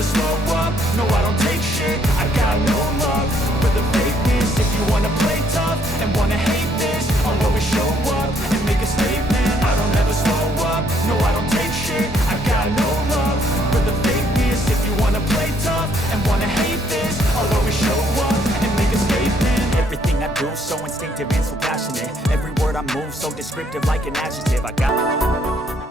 never slow up, no I don't take shit, I got no love for the fakeness. If you wanna play tough and wanna hate this, I'll always show up and make a statement. I don't ever slow up, no I don't take shit, I got no love for the fakeness. If you wanna play tough and wanna hate this, I'll always show up and make a statement. Everything I do so instinctive and so passionate, every word I move so descriptive like an adjective. I got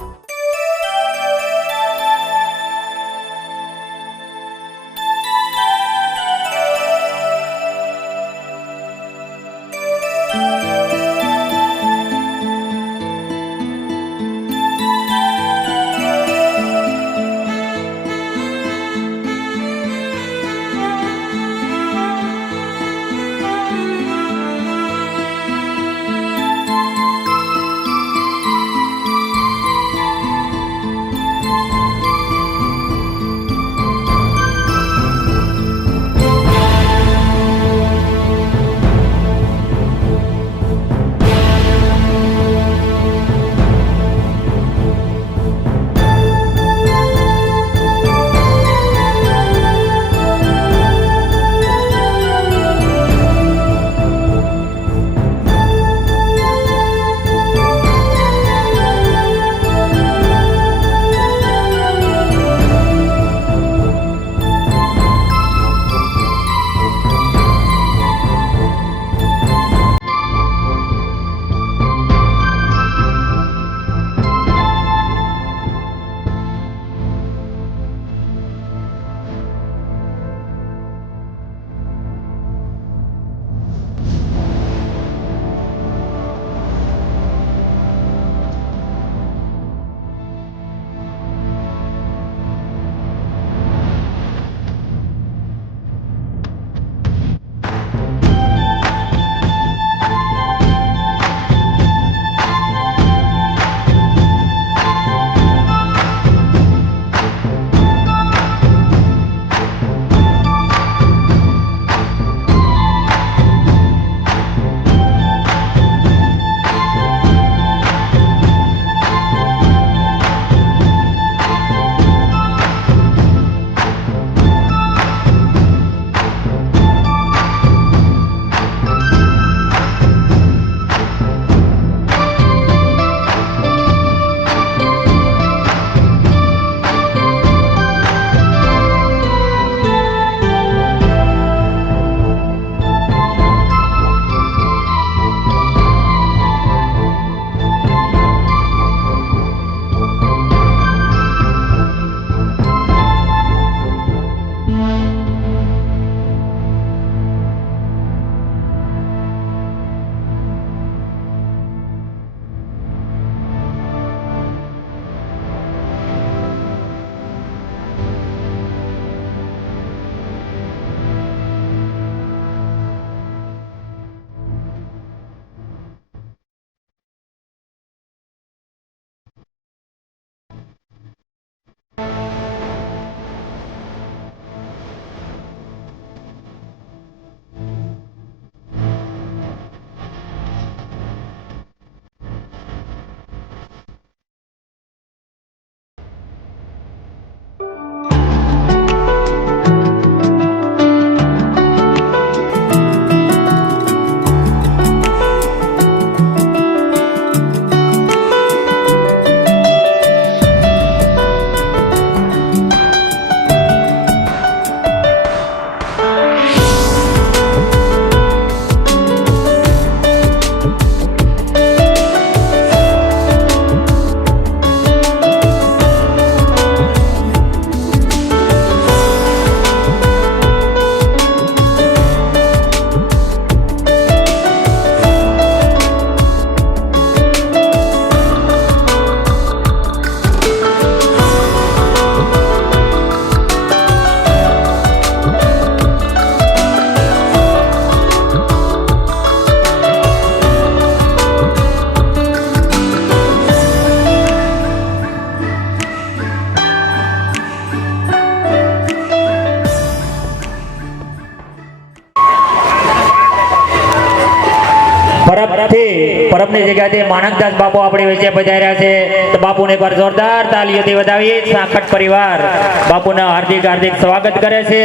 પરમની જગ્યાથી માણકદાસ બાપુ આપણી વચ્ચે પધાર્યા છે તો બાપુને એકવાર જોરદાર તાલીઓથી વધાવી સાખટ પરિવાર બાપુના હાર્દિક હાર્દિક સ્વાગત કરે છે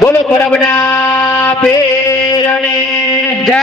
બોલો પરમના પીરને જય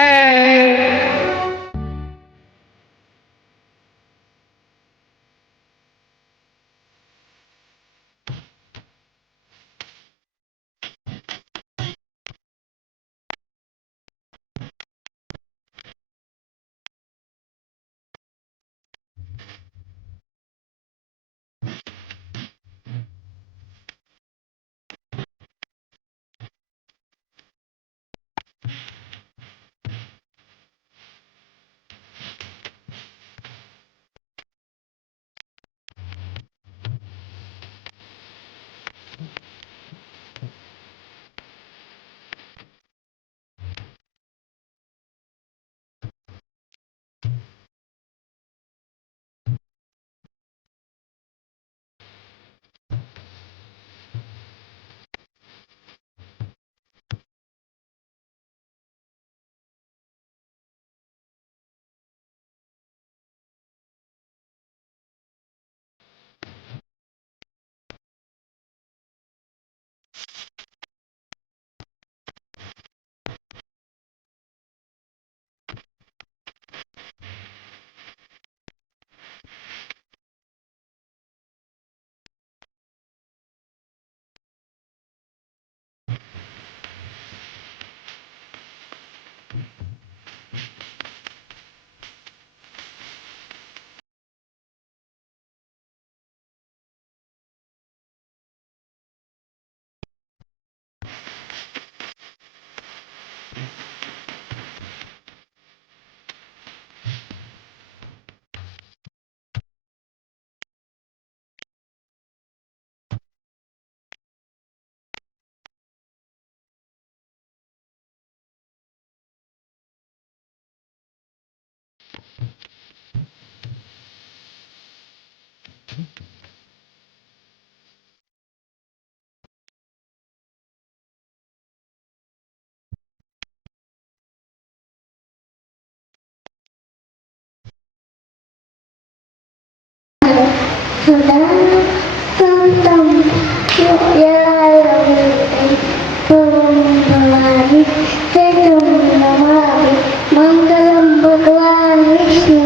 मंगलम भगवान विष्णु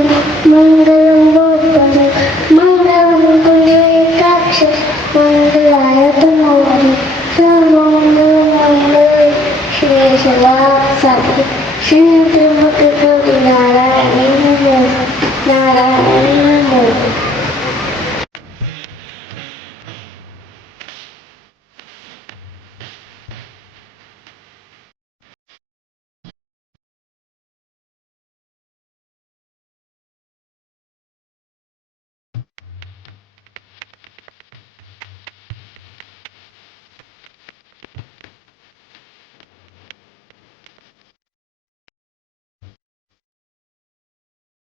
मंगलम भूतले मंगलम पुण्डरीकाक्ष मंगलाय तनोहरि सर्वमंगल मंगल श्री सदासादि श्री त्र्यंबके गौरी नारायणी नमोस्तुते नारायणी नमोस्तुते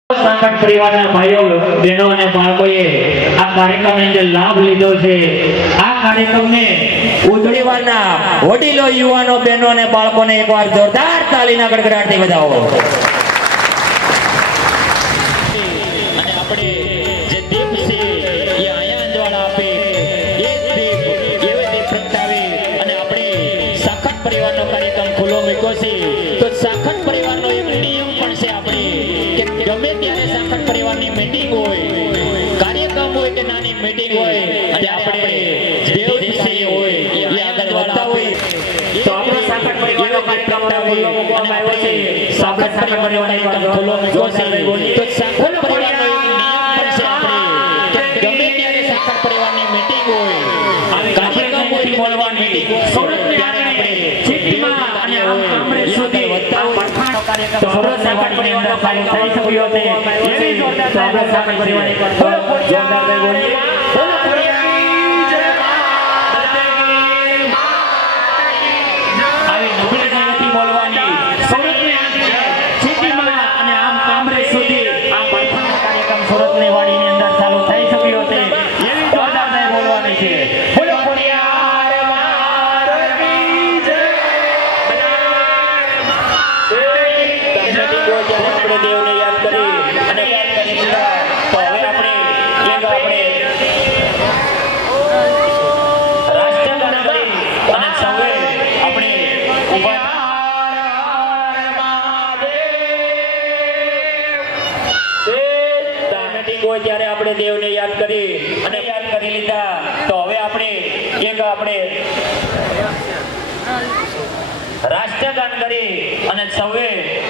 સાંકટ પરિવારના ભાઈઓ બહેનો અને બાળકોએ આ કાર્યક્રમની અંદર લાભ લીધો છે આ કાર્યક્રમને ઉજળીવારના વડીલો યુવાનો બહેનો અને બાળકોને એકવાર જોરદાર તાલીના ગડગડાટથી વધાવો અને આપણે જે દીપ છે એ આયા અંજવાળા આપે એ દીપ એવે દીપ પ્રગટાવી અને આપણે સાખટ પરિવારનો કાર્યક્રમ ખુલ્લો મૂક્યો છે તો સાખટ પરિવારનો એક નિયમ પણ છે આપણે કે ગમે ત્યારે સાખટ પરિવારની મીટિંગ હોય કાર્યક્રમ હોય કે નાની મીટિંગ હોય અને આપણે દેવ દિશાએ હોય એ આગળ વધતા હોય તો આપણો સાખટ પરિવારનો કાર્યક્રમ ખુલ્લો મૂકવામાં આવ્યો છે સાખટ પરિવારનો કાર્યક્રમ ખુલ્લો મૂક્યો છે તો સાખટ પરિવારનો એક નિયમ પણ છે આપણે કે ગમે ત્યારે સાખટ પરિવારની મીટિંગ હોય કાર્યક્રમ હોય બોલવાની સૌરભની આપણે સિટીમાં અને આમરે સુધી વધતા પડખાનો કાર્યક્રમ સૌરભ સાખટ પરિવારનો કાર્ય થઈ શક્યો છે એવી જોરદાર સૌરભ સાખટ પરિવારની પર જોરદાર બોલીએ બોલો આવી નબળી નથી બોલવાની સૌરભની આંખે સિટીમાં અને આમરે સુધી આ પડખાનો કાર્યક્રમ સુરતની વાડીની અંદર ચાલુ થઈ શક્યો છે એવી જોરદાર બોલવાની છે બોલો આપણે દેવને યાદ કરી એક આપણે રાષ્ટ્રગાન કરી અને સૌએ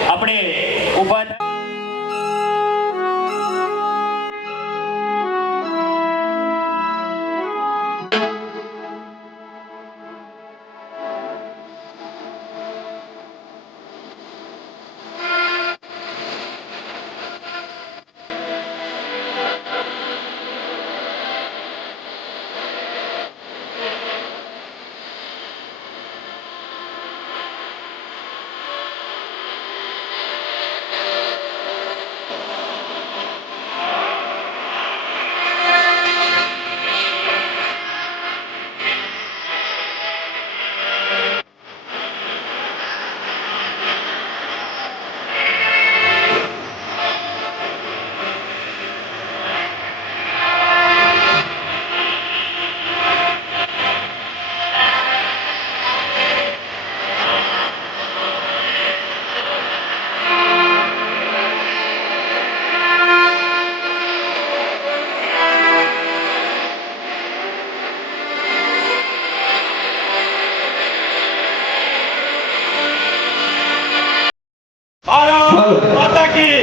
આપણે ઊભા ભારત માતા કી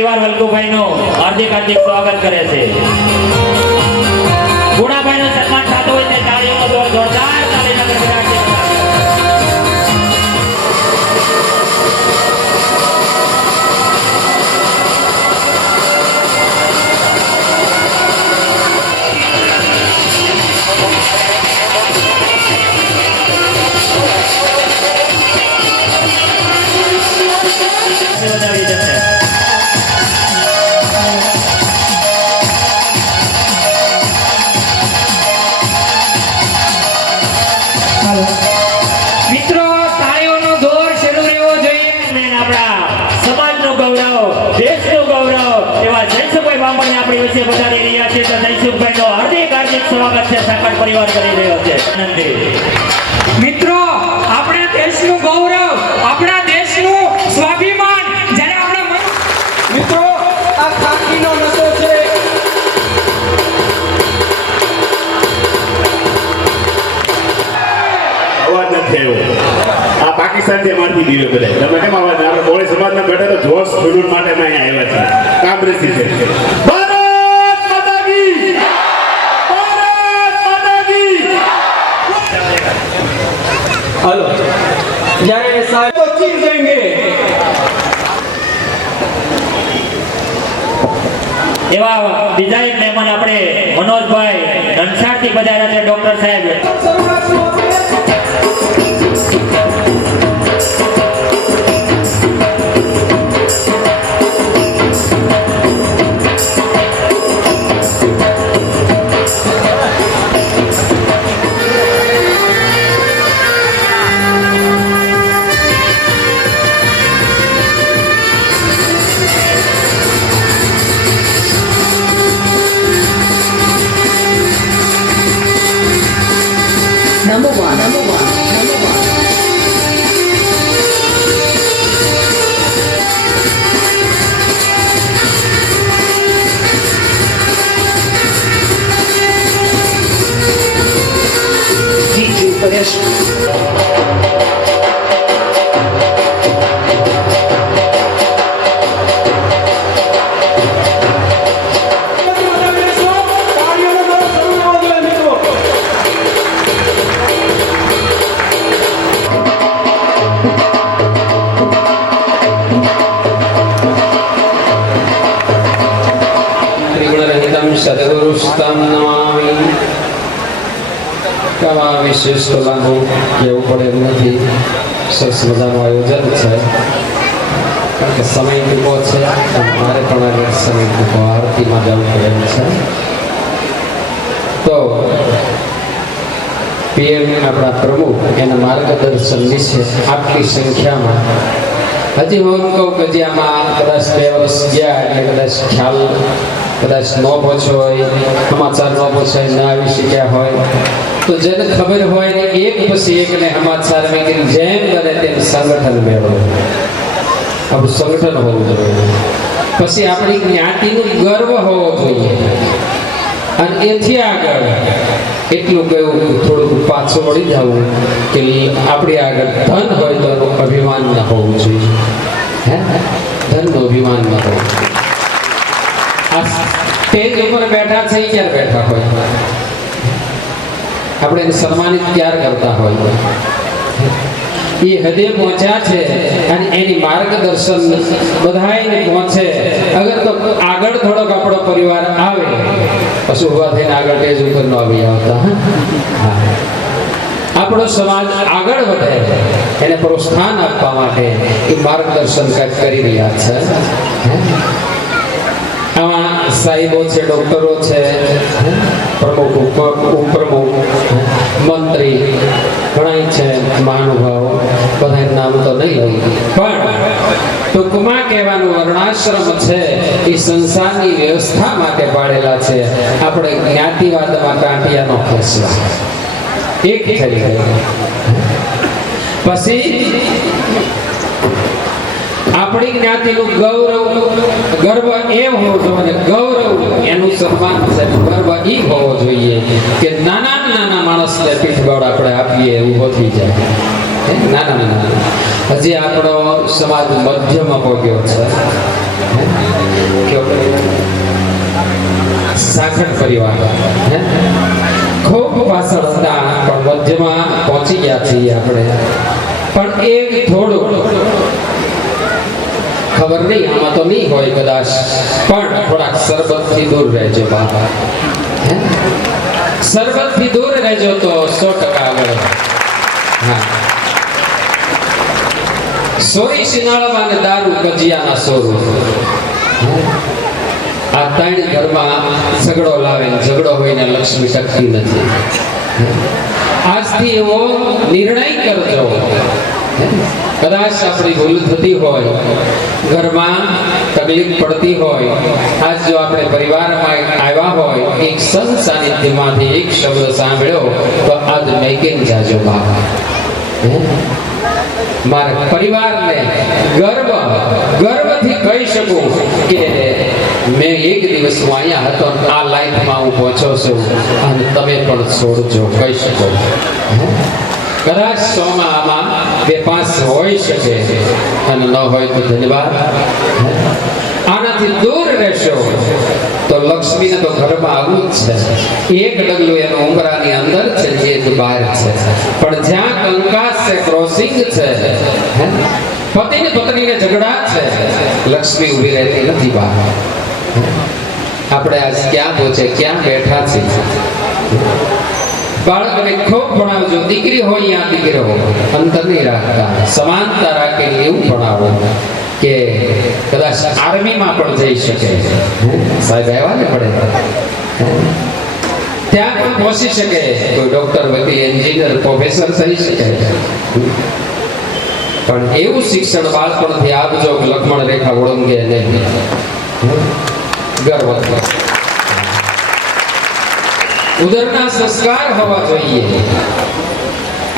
પરિવાર વલ્લુભાઈનું હાર્દિક સ્વાગત કરે છે. ગુણાભાઈનું સન્માન થતું હોય તે તાળીઓનો જોરદાર તાળીના ગડગડાટ છે. વધાવી જશે. મિત્રો તાળીઓનો દોર શરૂ રહેવો જોઈએ. આપણા સમાજનું ગૌરવ, દેશનું ગૌરવ એવા જયસુખભાઈ બામણને આપણી વચ્ચે વધારી રહ્યા છે. તો જયસુખભાઈનો હાર્દિક સ્વાગત છે. સાકર પરિવાર કરી રહ્યો છે. આનંદી મિત્રો, આપણા દેશનું ગૌરવ, આપણા દેશનું સ્વાભિમાન જ્યારે આપણા મિત્રો આ ખાકીનો નશો છે. અવાજ નથી આવ્યો. આ પાકિસ્તાન થી મારથી દીવે બધા. તમે કેમ અવાજ આપણે કોળી સમાજના બેઠા તો જોશ ખેડૂત માટે મેં અહીંયા આવ્યા છે. કામરેજથી છે. ભારત માતા કી! ભારત માતા કી! હાલો, જ્યારે સાહેબ તો ચીર દેંગે. એવા બીજા એક મહેમાન આપણે મનોજભાઈ નનસાડથી પધાર્યા છે. ડોક્ટર સાહેબ Number one. DJ Paresh. સદગુરુસ્તમ નમામિ. કવા વિશેષ તો લાગુ કેવું પડે એમ નથી. સરસ મજાનું આયોજન છે. કારણ કે સમય ટૂંકો છે. મારે પણ આજે સમય ટૂંકો આરતીમાં જવું પડે એમ છે. તો પીએમ આપણા પ્રમુખ એના માર્ગદર્શન વિશે આટલી સંખ્યામાં હજી હું કહું કે જે આમાં કદાચ 2 વર્ષ ગયા એટલે કદાચ ખ્યાલ કદાચ ન પહોંચ્યો હોય, સમાચાર ન પહોંચાય, ન આવી શક્યા હોય, તો જેને ખબર હોય ને એક પછી એકને સમાચાર મેળવી જેમ બને તેમ સંગઠન મેળવો. આપણું સંગઠન હોવું જોઈએ. પછી આપણી જ્ઞાતિનું ગર્વ હોવો જોઈએ. અને એથી આગળ એટલું કહ્યું થોડુંક પાછું વળી જવું કે આપણી આગળ ધન હોય તો એનું અભિમાન ન હોવું જોઈએ. હે ધનનું અભિમાન ન હોવું. આ સ્ટેજ ઉપર બેઠા છે ક્યારે બેઠા હોય, આપણે એને સન્માનિત ક્યારે કરતા હોય. એ હદે પહોંચ્યા છે અને એની માર્ગદર્શન બધાને પહોંચે. અગર તો આગળ થોડોક આપણો પરિવાર આવે પછી ઉભા થઈને આગળ સ્ટેજ ઉપર ન આવી આવતા. આપણો સમાજ આગળ વધે એને પ્રોત્સાહન આપવા માટે એ માર્ગદર્શન કંઈક કરી રહ્યા છે. આમાં સાહેબો છે, ડોક્ટરો છે, પ્રમુખ, ઉપપ્રમુખ, મંત્રી ઘણા છે, મહાનુભાવો. બધા નામ તો નહીં લઉં, પણ ટૂંકમાં કહેવાનું વર્ણાશ્રમ છે એ સંસારની વ્યવસ્થા માટે પાડેલા છે. આપણે જ્ઞાતિવાદમાં કાંટિયા નો ખેંચવા એક થઈ ગઈ. પછી આપણી જ્ઞાતિનું ગર્વ એ હોવો જોઈએ, ગૌરવ એનું સન્માન છે, ગર્વ એ હોવો જોઈએ કે નાના માણસને પીઠબળ આપણે આપીએ ઊભો થઈ જાય. નાના હજી આપણો સમાજ મધ્યમાં પહોંચ્યો છે સાખટ પરિવાર ખૂબ પાછળ હતા પણ મધ્યમાં પહોંચી ગયા છીએ આપણે પણ એક થોડું ખબર નહીં આમાં તો નહીં હોય કદાચ પણ થોડાક સરબતથી દૂર રહેજો બાબા સરબતથી દૂર રહેજો તો 100% આગળ હા સોરી સિનાળામાં અને દારૂ કજિયાના સોરું આ ત્રણ ઘરમાં ઝઘડો લાવે ઝઘડો હોય ને લક્ષ્મી ટકતી નથી આજથી એવો નિર્ણય કરજો કદાચ આપણી ભૂલ થતી હોય ઘરમાં તકલીફ પડતી હોય આજ જો આપણે પરિવારમાં આવ્યા હોય એક સંત સાનિધ્યમાંથી એક શબ્દ સાંભળ્યો તો આજ મેકિંગ જાજો બાબા મારા પરિવારને ગર્વથી કહી શકું કે મેં એક દિવસ હું અહીંયા હતો આ લાઈફમાં હું પહોંચ્યો છું અને તમે પણ છોડજો કહી શકો કદાચ 100 આમાં 2-5 હોઈ શકે અને ન હોય તો ધન્યવાદ આનાથી દૂર રહેશો તો લક્ષ્મીને તો ઘરમાં આવવું જ છે એક ડગલું એનું ઉંબરાની અંદર છે એક બહાર છે પણ જ્યાં કંકાસ છે ક્રોસિંગ છે પતિને પત્નીને ઝઘડા છે લક્ષ્મી ઊભી રહેતી નથી બહાર આપણે આજ ક્યાં પહોંચે ક્યાં બેઠા છે બાળકને ખૂબ ભણાવજો દીકરી હોય યા દીકરો અંતર નહીં રાખતા સમાનતા રાખીને એવું ભણાવો કે કદાચ આર્મીમાં પણ જઈ શકે સાહેબ આવ્યા ને પડે ત્યાં પણ પહોંચી શકે કોઈ ડોક્ટર વકીલ એન્જિનિયર પ્રોફેસર થઈ શકે પણ એવું શિક્ષણ બાળપણથી આપજો કે લક્ષ્મણ રેખા ઓળંગે નહીં ગર્વ ઉદરના સંસ્કાર હોવા જોઈએ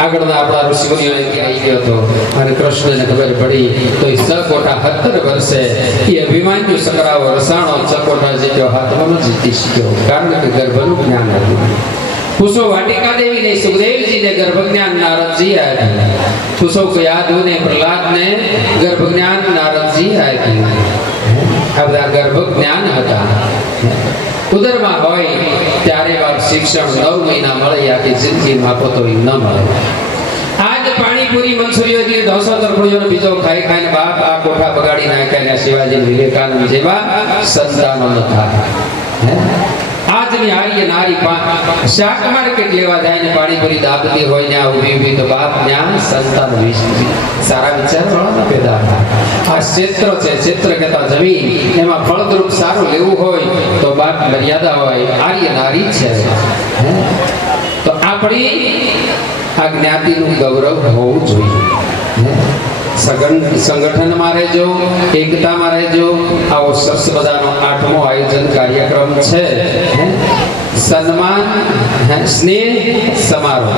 આગળના આપણા ઋષિમુનિઓ આવી ગયો હતો અને કૃષ્ણને ખબર પડી તો એ ચકોટા 17 વર્ષે એ અભિમાન્યુ સંકરાવો રસાણો ચકોટા જીત્યો હાથમાં જીતી શક્યો કારણ કે ગર્ભનું જ્ઞાન હતું પૂછો વાટિકા દેવી ને સુખદેવજીને ગર્ભ જ્ઞાન નારદજી આપ્યું પૂછો યાદવને પ્રહલાદને ગર્ભ જ્ઞાન નારદજી આપ્યું આ બધા ગર્ભ જ્ઞાન હતા ઉદરમાં હોય ત્યારે બાપ શિક્ષણ 9 મહિના મળે આખી જિંદગી માપો તો ન મળે આજ પાણીપુરી મંચુરીઓથી ઢોસો તરફડીઓનો બીજો ખાઈ ખાઈને બાપ આ કોઠા બગાડી નાખ્યા શિવાજી વિવેકાનંદ જેવા સંતાનો ન થાય આજની આર્ય નારી શાક માર્કેટ લેવા જાય ને પાણીપુરી દાબતી હોય ને ઊભી ઊભી તો બાપ જ્ઞાન સંતાન સારા વિચાર વાળા પેદા આ ક્ષેત્ર છે ક્ષેત્ર કહેતા જમીન એમાં ફળદ્રુપ સારું લેવું હોય તો બાપ મર્યાદા હોય આર્ય નારી છે તો આપણી આ જ્ઞાતિનું ગૌરવ હોવું જોઈએ સંગઠનમાં રહેજો એકતામાં રહેજો આવો સરસ મજાનો 8મો આયોજન કાર્યક્રમ છે સન્માન સ્નેહ સમારોહ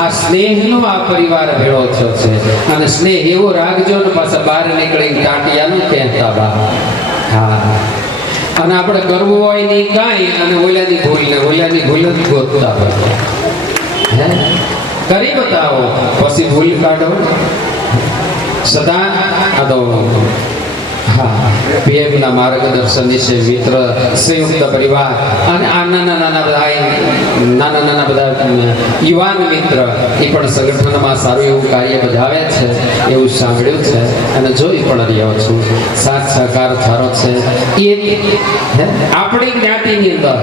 આ સ્નેહનો આ પરિવાર ભેળો થયો છે અને સ્નેહ એવો રાખજો ને પાછા બહાર નીકળીને ટાંટિયાનું કહેતા બા હા અને આપણે કરવું હોય નહીં કાંઈ અને ઓલાની ભૂલ જ ગોતતા હોય કરી બતાવો પછી ભૂલ કાઢો સદા આદો હા પીએમના માર્ગદર્શન નીચે મિત્ર સંયુક્ત પરિવાર અને આ નાના બધા યુવાન મિત્ર એ પણ સંગઠનમાં સારું એવું કાર્ય બજાવે છે એવું સાંભળ્યું છે અને જોઈ પણ રહ્યો છું સાથ સહકાર સારો છે એ આપણી જ્ઞાતિની અંદર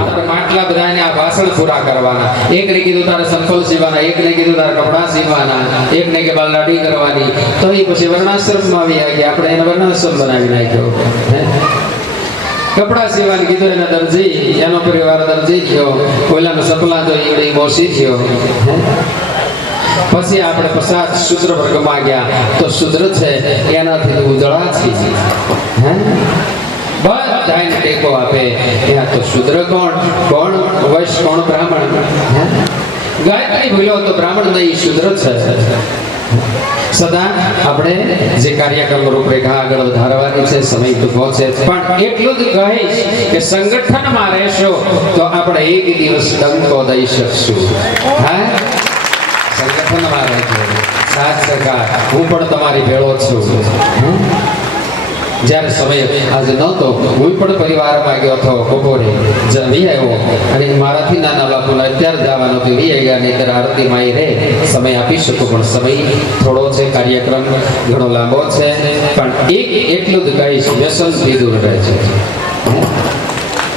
આપણે માટલા બધાને આ ભાષણ પૂરા કરવાના એકને કીધું તારે સંફળ સીવવાના એકને કીધું તારે કપડાં સીવવાના એકને કે બાલડાડી કરવાની તો એ પછી વર્ણાશ્રમમાં આવી ગયા આપણે એને વર્ણાશ્રમ બનાવી નાખ્યો કપડાં સીવવાનું કીધું એના દરજી એનો પરિવાર દરજી થયો ઓલાનો સપલા તો ઈવડે મોસી થયો પછી આપણે પ્રસાદ શુદ્ર વર્ગમાં ગયા તો શુદ્ર છે એનાથી ઉજળા છે બધાને ટેકો આપે ત્યાં તો શુદ્ર કોણ વૈશ્ય કોણ બ્રાહ્મણ ગાયત્રી ભૂલો તો બ્રાહ્મણ નહીં શુદ્ર છે સદા આપણે જે કાર્યક્રમ રૂપરેખા આગળ વધારવાની છે સમય ટૂંકો છે પણ એટલું જ કહીશ કે સંગઠનમાં રહેશો તો આપણે એક દિવસ ડંકો દઈ શકશું હા સંગઠન લગ્નમાં રહેજો. સાથ સહકાર હું પણ તમારી ભેળો જ છું. જ્યારે સમય આજે નહોતો હું પણ પરિવારમાં ગયો હતો બપોરે વી આવ્યો અને મારાથી નાના બાપુને અત્યારે જવાનું હતું વી ગયા નહીં ત્યારે આરતીમાં એ રહે સમય આપી શકું પણ સમય થોડો છે કાર્યક્રમ ઘણો લાંબો છે પણ એટલું જ કહીશ વ્યસનથી દૂર રહે છે.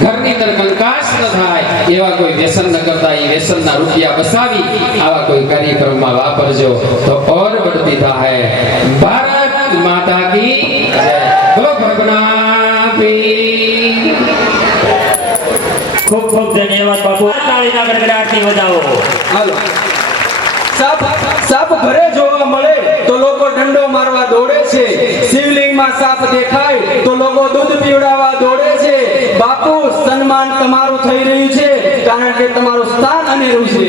ઘરની અંદર કંકાસ ન થાય એવા કોઈ વ્યસન ન કરતા એ વ્યસનના રૂપિયા બસાવી આવા કોઈ કાર્યક્રમમાં વાપરજો તો ઓર બઢતી થાય. ભારત માતા કી જય. બોલો ભગવાન. ખૂબ ખૂબ ધન્યવાદ બાપુ. તાળીના ગડગડાટથી વધાવો. હાલો સાપ ઘરે જોવા મળે તો લોકો દંડો મારવા દોડે છે. શિવલિંગમાં સાપ દેખાય તો લોકો દૂધ પીવડાવવા દોડે છે. બાપુ સન્માન તમારું થઈ રહ્યું છે કારણ કે તમારું સ્થાન અનેરું છે.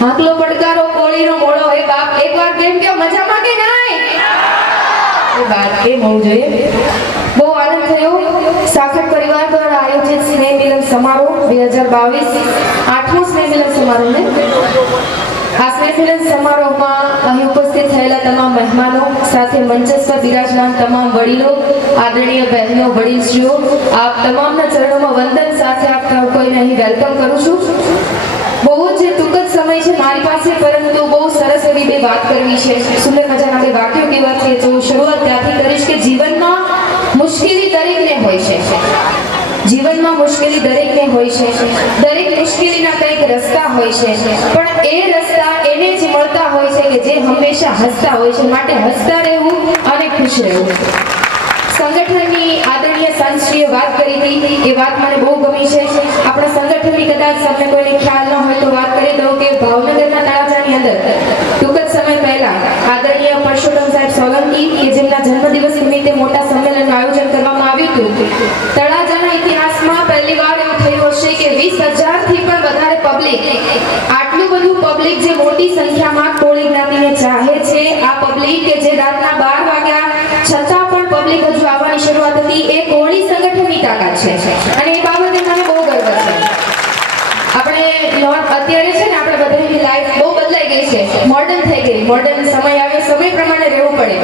હાકલો પડકારો કોળીનો મોળો હે બાપ એકવાર કેમ કે મજામાં કે નહીં એ વાત કેમ હોવું જોઈએ બહુ આનંદ થયો સાખર પરિવાર દ્વારા આયોજિત સ્નેહ મિલન સમારોહ 2022 8મો સ્નેહ મિલન સમારોહ ને આ સ્નેહ મિલન સમારોહમાં અહીં ઉપસ્થિત થયેલા તમામ મહેમાનો સાથે મંચસ્થ પર બિરાજમાન તમામ વડીલો આદરણીય બહેનો વડીલશ્રીઓ આપ તમામના ચરણોમાં વંદન સાથે આપ કોઈને અહીં વેલકમ કરું છું બહુ જ ટૂંક જ સમય છે મારી પાસે પરંતુ બહુ સરસ એવી બે વાત કરવી છે સુંદર મજાના બે વાક્યો કહેવાથી તો શરૂઆત ત્યાંથી કરીશ કે જીવનમાં મુશ્કેલી દરેકને હોય છે જીવનમાં મુશ્કેલી દરેકને હોય છે દરેક મુશ્કેલીના કંઈક રસ્તા હોય છે પણ એ રસ્તા એને જ મળતા હોય છે કે જે હંમેશા હસતા હોય છે માટે હસતા રહેવું અને ખુશ રહેવું સંગઠનની આદરણીય સંતશ્રીએ વાત કરી હતી એ વાત મને બહુ ગમી છે આપણા સંગઠનની કદાચ તમને કોઈને ખ્યાલ ન હોય તો વાત કરી દઉં કે ભાવનગરના તળાજાની અંદર ટૂંક જ સમય પહેલા આદરણીય પરસોત્તમ સાહેબ સોલંકી કે જેમના જન્મદિવસ નિમિત્તે મોટા સંમેલનનું આયોજન કરવામાં આવ્યું હતું તળાજાના ઇતિહાસમાં પહેલીવાર એવું થયું હશે કે 20,000 થી પણ વધારે પબ્લિક આટલું બધું પબ્લિક જે મોટી સંખ્યામાં કોળી જ્ઞાતિને ચાહે છે આ પબ્લિક કે જે રાતના 12 વાગ્યા છતાં પણ પબ્લિક હજુ આવવાની શરૂઆત હતી એ કોળી સંગઠનની તાકાત છે અને એ બાબતે મને બહુ ગર્વ છે આપણે અત્યારે છે ને આપણે બધાની લાઈફ બહુ બદલાઈ ગઈ છે મોડર્ન થઈ ગઈ મોડર્ન સમય આવ્યો સમય પ્રમાણે રહેવું પડે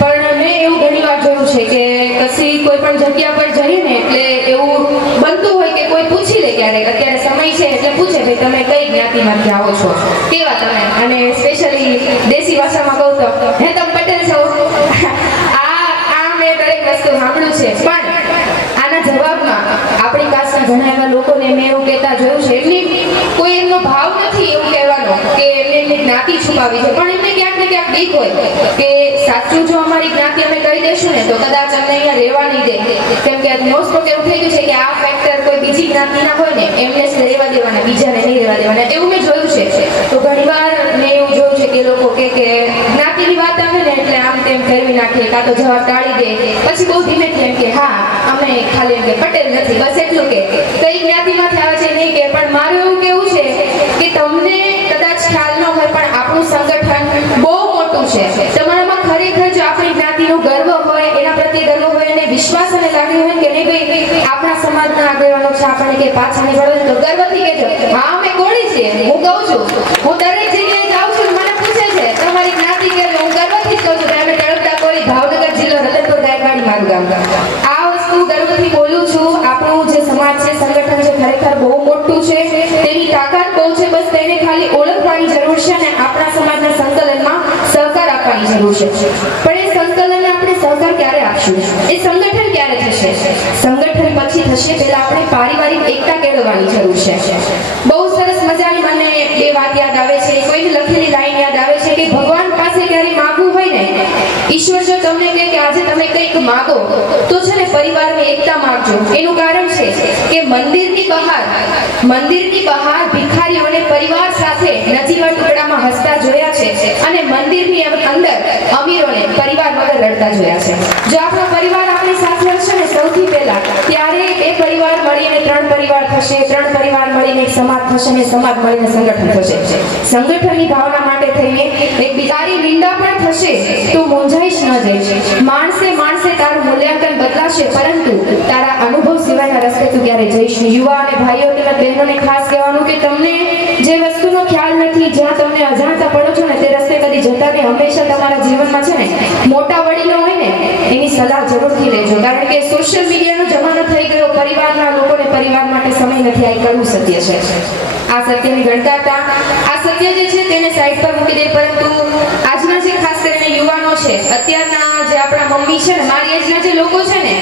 પણ મેં એવું ઘણીવાર જોયું છે કે કશી કોઈ પણ જગ્યા પર જઈએ ને એટલે એવું બનતું હોય કે કોઈ પૂછી લે ક્યારેક અત્યારે સમય છે એટલે પૂછે ભાઈ તમે કઈ જ્ઞાતિમાંથી આવો છો કેવા તમે અને સ્પેશિયલી દેશી ભાષામાં કહું તો હે તમે પટેલ છો મેં દરેક વસ્તુ સાંભળ્યું છે પણ આના જવાબમાં આપણી કાસ્ટના ઘણા એવા લોકોને મેં એવું કહેતા જોયું છે એટલે કોઈ એમનો ભાવ નથી એવું કહેવાનો કે એમને એમની જ્ઞાતિ છુપાવી છે પણ એમને ક્યાંક ને ક્યાંક બીક હોય કે સાચું જો અમારી જ્ઞાતિ અમે કહી દઈશું ને તો કદાચ અમને અહીંયા રહેવા નહીં દે કેમ કે મોસ્ટ ઓફ એવું થઈ ગયું છે કે આ ફેક્ટર કોઈ બીજી જ્ઞાતિના હોય ને એમને જ રહેવા દેવાના બીજાને નહીં રહેવા દેવાના એવું મેં જોયું છે તો ઘણીવાર મેં એવું જોયું છે કે લોકો કે જ્ઞાતિની વાત આવે ને એટલે આમ તેમ ફેરવી નાખીએ કાં તો જવાબ ટાળી દે પછી બહુ ધીમેથી એમ કે હા અમે ખાલી એમ કે પટેલ નથી બસ એટલું કે કઈ જ્ઞાતિમાંથી આવે છે નહીં કે પણ મારું એવું કેવું છે કે તમને કદાચ ખ્યાલ ન હોય પણ આપણું સંગઠન બહુ મોટું છે તમારામાં ખરેખર જો આપણી જ્ઞાતિનો ગર્વ હોય એના પ્રત્યે ગર્વ હોય અને વિશ્વાસ અને લાગણી હોય કે નહીં ભાઈ આપણા સમાજના આગેવાનો છે આપણને કે પાછા નહીં પડે તો ગર્વથી કહેજો હા અમે કોળી છીએ હું કહું છું હું દરેક જગ્યાએ જાઉં છું મને પૂછે છે તમારી જ્ઞાતિ કેવી હું ગર્વથી જ કહું છું અમે તળપદા કોળી ભાવનગર જિલ્લો રતનપુર ગાયકવાડી મારું ગામ આ વસ્તુ ગર્વથી બોલું છું આપણું જે સમાજ છે સંગઠન છે ખરેખર બહુ મોટું છે તેની તાકાત બહુ છે બસ તેને ખાલી ઓળખવાની જરૂર છે અને આપણા સમાજના સંકલનમાં સહકાર આપવાની જરૂર છે પણ એ સંકલનને આપણે સહકાર ક્યારે આપશું એ સંગઠન ક્યારે થશે સંગઠન પછી થશે પહેલા આપણે પારિવારિક એકતા કેળવવાની જરૂર છે બહુ સરસ મજાની મને બે વાત યાદ આવે છે કોઈની લખેલી લાઈન યાદ આવે છે કે ભગવાન પાસે ક્યારે માગવું હોય ને ઈશ્વર જો તમને કહે કે આજે તમે કંઈક માગો તો છે ને પરિવારની એકતા માંગજો એનું કારણ છે કે મંદિરની બહાર ભિખારીઓને પરિવાર સાથે નજીવા ટુકડામાં હસતા જોયા છે અને મંદિરની અંદર અમીરોને પરિવાર વગર રડતા જોયા છે જો આપણો પરિવાર આપણી સાથે હશે ને સૌથી પહેલા ત્યારે બે પરિવાર મળીને 3 પરિવાર થશે 3 પરિવાર મળીને એક સમાજ થશે અને સમાજ મળીને સંગઠન થશે સંગઠનની ભાવના માટે થઈને એક બીજાની નિંદા પણ થશે તો મૂંઝાઈશ ન જઈશ માણસે તારું મૂલ્યાંકન બદલાશે પરંતુ તારા અનુભવ સિવાયના રસ્તે તું ક્યારે જઈશ નહીં યુવા અને ભાઈઓ તેમજ બહેનોને ખાસ કહેવાનું કે તમને જે વસ્તુનો ખ્યાલ નથી જ્યાં તમને અજાણતા પડો છો ને તે રસ્તે કદી જતા નહીં હંમેશા તમારા જીવનમાં છે ને મોટા વડીલો હોય ને એની સલાહ જરૂરથી લેજો કારણ કે સોશિયલ મીડિયાનો જમાનો થઈ ગયો પરિવારના લોકોને પરિવાર માટે સમય નથી આ કડવું સત્ય છે આ સત્યની ગણકારતા આ સત્ય જે છે તેને સાઈડ પર મૂકી દે પરંતુ આજના જે ખાસ કરીને યુવાનો છે અત્યારના જે આપણા મમ્મી છે ને મારી એજના જે લોકો છે ને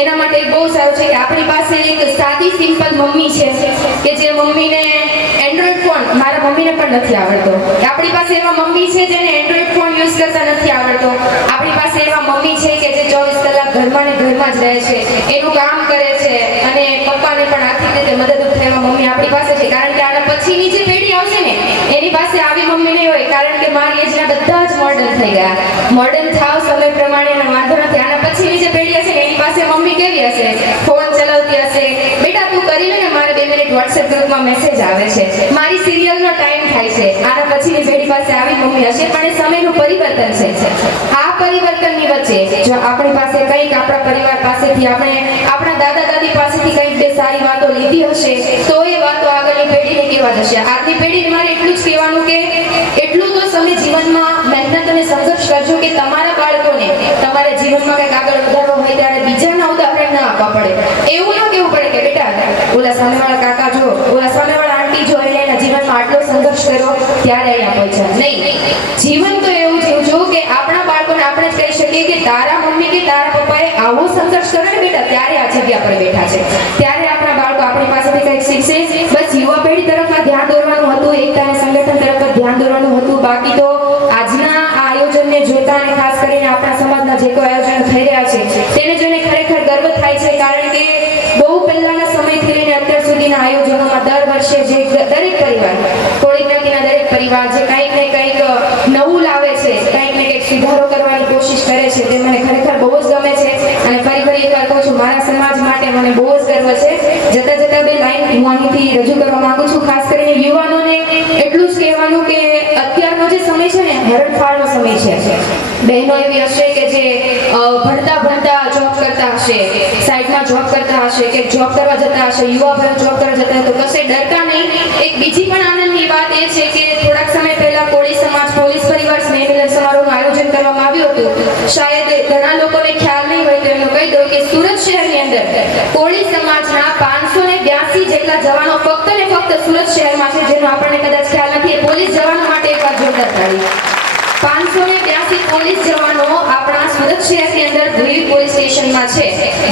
એના માટે બહુ સારું છે કે આપણી પાસે એક સાદી સિમ્પલ મમ્મી છે કે જે મમ્મીને એન્ડ્રોઈડ ફોન મારા મમ્મીને પણ નથી આવડતો આપણી પાસે એવા મમ્મી છે જેને એન્ડ્રોઈડ ફોન યુઝ કરતા નથી આવડતો આપણી પાસે એવા મમ્મી છે કે જે 24 કલાક ઘરમાં ને ઘરમાં જ રહે છે એનું કામ કરે છે અને પપ્પાને પણ આર્થિક રીતે મદદરૂપ થવા મમ્મી આપણી પાસે છે કારણ કે આના પછીની જે પેઢી આવશે ને એની પાસે આવી મમ્મી નહીં હોય કારણ કે મારી એજના બધા જ મોડર્ન થઈ ગયા મોડર્ન થાવ સમય પ્રમાણે એનો વાંધો નથી આના પછીની જે પેઢી હશે ને એની પાસે મમ્મી કેવી હશે ફોન ચલાવતી હશે બેટા તું કરી લે ને મારે 2 મિનિટ WhatsApp ગ્રુપમાં મેસેજ આવે છે, મારી સિરિયલનો ટાઈમ થાય છે, આના પછીની પેઢી પાસે આવી મમ્મી હશે, પણ એ સમયનું પરિવર્તન છે. આ પરિવર્તનની વચ્ચે જો આપણી પાસે કંઈક આપણા પરિવાર પાસેથી આપણે આપણા દાદા દાદી પાસેથી કંઈક બે સારી વાતો લીધી હશે, તો એ વાતો આગળની પેઢીને કહેવા જશે. આજની પેઢીને મારે એટલું જ કહેવાનું કે એટલું તો તમે જીવનમાં મહેનત અને સંઘર્ષ કરજો કે તમારા બાળકોને તમારે જીવનમાં કંઈક આગળ વધારવા હોય ત્યારે બીજાના ઉદાહરણ ના આપવા પડે. એવું ન કહેવું પડે કે બેટા ઓલા સામેવાળા કાકા જો, ઓલા સામેવાળા આંટી જો, એટલે એના જીવનમાં આટલો સંઘર્ષ કર્યો ત્યારે અહીંયા પહોંચ્યા. નહીં, જીવન તો એવું જીવજો કે આપણા બાળકોને આપણે જ કહી શકીએ કે તારા મમ્મી કે તારા પપ્પાએ આવો સંઘર્ષ કર્યો ને બેટા, ત્યારે આ જગ્યા પર બેઠા છે. ત્યારે આપણા બાળકો આપણી પાસેથી કંઈક શીખશે. બસ યુવા પેઢી તરફ ધ્યાન દોરવાનું હતું, એકતા અને સંગઠન તરફ ધ્યાન દોરવાનું હતું. બાકી તો આજના આ આયોજનને જોતા અને ખાસ કરીને આપણા સમાજના જે કોઈ આયોજન થઈ રહ્યા છે તેને જોઈને ખરેખર ગર્વ થાય છે. કારણ કે બહુ પહેલાના સમયથી લઈને અત્યાર સુધીના આયોજનોમાં દર વર્ષે જે દરેક પરિવાર, કોળી જ્ઞાતિના દરેક પરિવાર જે કંઈક ને કંઈક નવું લાવે છે, કંઈક ને કંઈક સુધારો કરવાની કોશિશ કરે છે, તે મને ખરેખર બહુ જ ગમે છે. અને ફરી એકવાર કહું છું, મારા સમાજ માટે મને બહુ જ ગર્વ છે. જતા જતા બે લાઈન હું અહીંથી રજૂ કરવા માંગુ છું. ખાસ કરીને યુવાનોને એટલું જ કહેવાનું કે અત્યારનો જે સમય છે ને, હરણફાળનો સમય છે. બહેનો એવી હશે કે જે ભણતા ભણતા જોબ કરતા હશે, સાઈડમાં જોબ કરતા હશે કે જોબ કરવા જતા હશે, યુવા ભાઈઓ જોબ કરવા જતા હોય તો કશે ડરતા નહીં. એક બીજી પણ આનંદની વાત એ છે કે થોડાક સમય પહેલા કોળી સમાજ પોલીસ પરિવાર સ્નેહ મિલન સમારોહનું આયોજન કરવામાં આવ્યું હતું. શાયદ ઘણા લોકોને ખ્યાલ નહીં હોય તો એમનું કહી દઉં કે સુરત શહેરની અંદર કોળી સમાજના 582 જેટલા જવાનો ફક્ત ને ફક્ત સુરત શહેરમાં છે, જેનો આપણને કદાચ ખ્યાલ નથી. એ પોલીસ જવાનો માટે એકવાર જોરદાર તાળી. 582 પોલીસ જવાનો આપણા સુરત શહેરની અંદર વિવિધ પોલીસ સ્ટેશનમાં છે,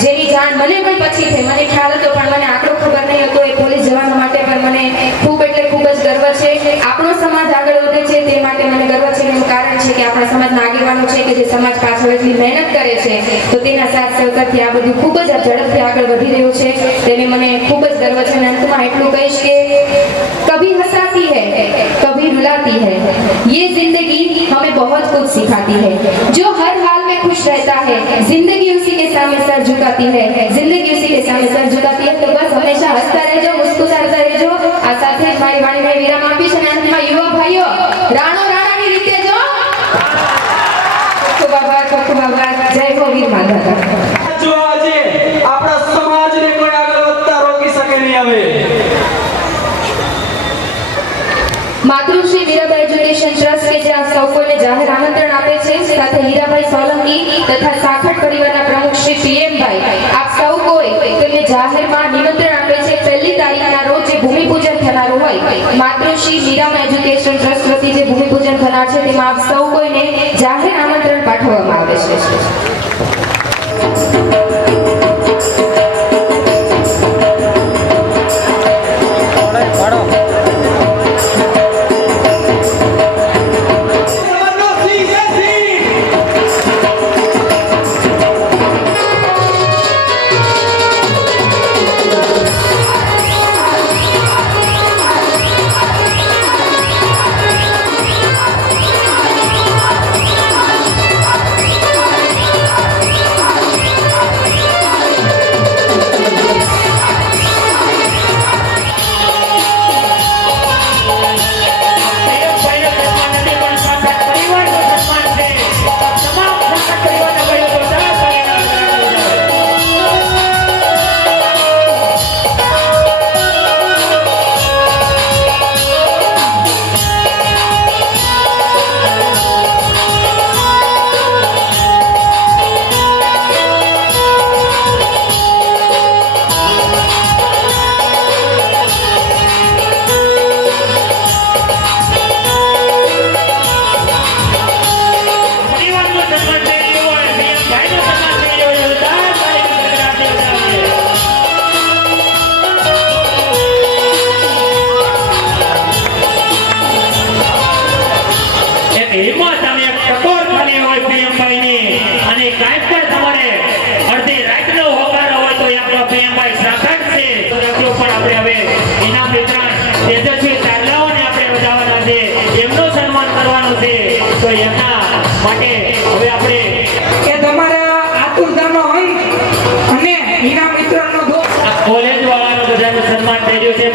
જેની જાણ મને પણ પછી થઈ. મને ખ્યાલ હતો પણ મને આંકડો ખબર નહીં હતો. એ પોલીસ જવાનો માટે પણ મને ખૂબ એટલે ખૂબ જ ગર્વ છે. આપણો સમાજ આગળ વધે છે તે માટે મને ગર્વ છે. એનું કારણ છે કે આપણા સમાજના આગેવાનો છે કે જે સમાજ પાછળ એટલી મહેનત કરે છે, તો તેના સાથ સહકારથી આ બધું ખૂબ જ ઝડપથી આગળ વધી રહ્યું છે. તેને મને ખૂબ જ ગર્વ છે. અને અંતમાં એટલું કહીશ કે કભી હસાતી है कभी रुलाती है, ये जिंदगी हमें बहुत कुछ सिखाती है. जो हर हाल में खुश रहता है, जिंदगी उसी के सामने सर झुकाती है, जिंदगी उसी के सामने सर झुकाती है. तो बस हमेशा हंसता રહેજો, મુસ્કુરાતા રહેજો. આ સાથે જ મારી વાણીને વિરામ આપીશ. અને અંતમાં યુવા ભાઈઓ, રાણો રાણાની રીતે જો. ખૂબ આભાર. જય હો વીર માતા. જો આજે આપણા સમાજને કોઈ આગળ વધતા રોકી શકે નહીં. હવે માતૃશ્રી વીરાબાઈ એજ્યુકેશન ટ્રસ્ટ કે જે આ સૌ કોઈને જાહેર આમંત્રણ આપે છે, સાથે હીરાભાઈ સોલંકી તથા સાખટ પરિવારના પ્રમુખ શ્રી પીએમભાઈ, આપ સૌ કોઈ તેમને જાહેરમાં નિમંત્રણ આપે છે. 1 તારીખના રોજ જે ભૂમિપૂજન થનારું હોય, માતૃશ્રી વીરાબાઈ એજ્યુકેશન ટ્રસ્ટ વતી જે ભૂમિપૂજન થનાર છે, તેમાં આપ સૌ કોઈને જાહેર આમંત્રણ પાઠવવામાં આવે છે. કોલેજ વાળાનો બધાનું સન્માન થઈ રહ્યું છે.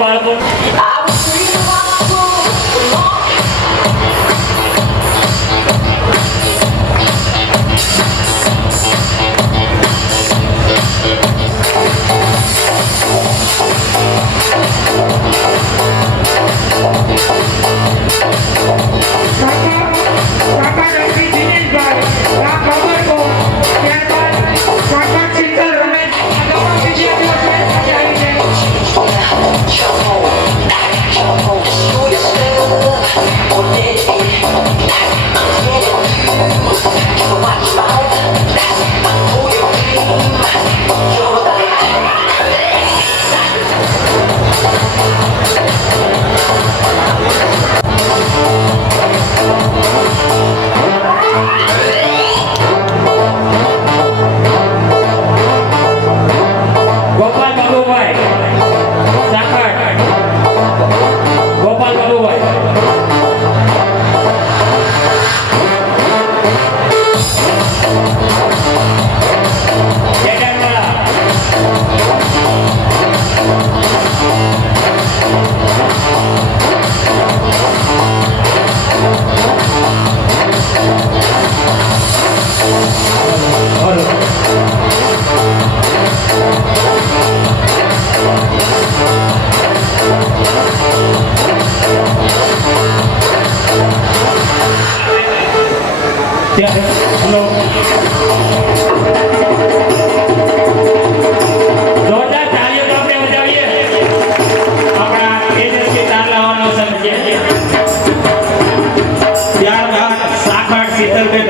ત્યારે હલો જોરદાર તાળીઓ તો આપણે બજાવીએ આપણા તેજસ્વી તારલાઓનો સમજે ત્યારબાદ સાખર શીતલબેન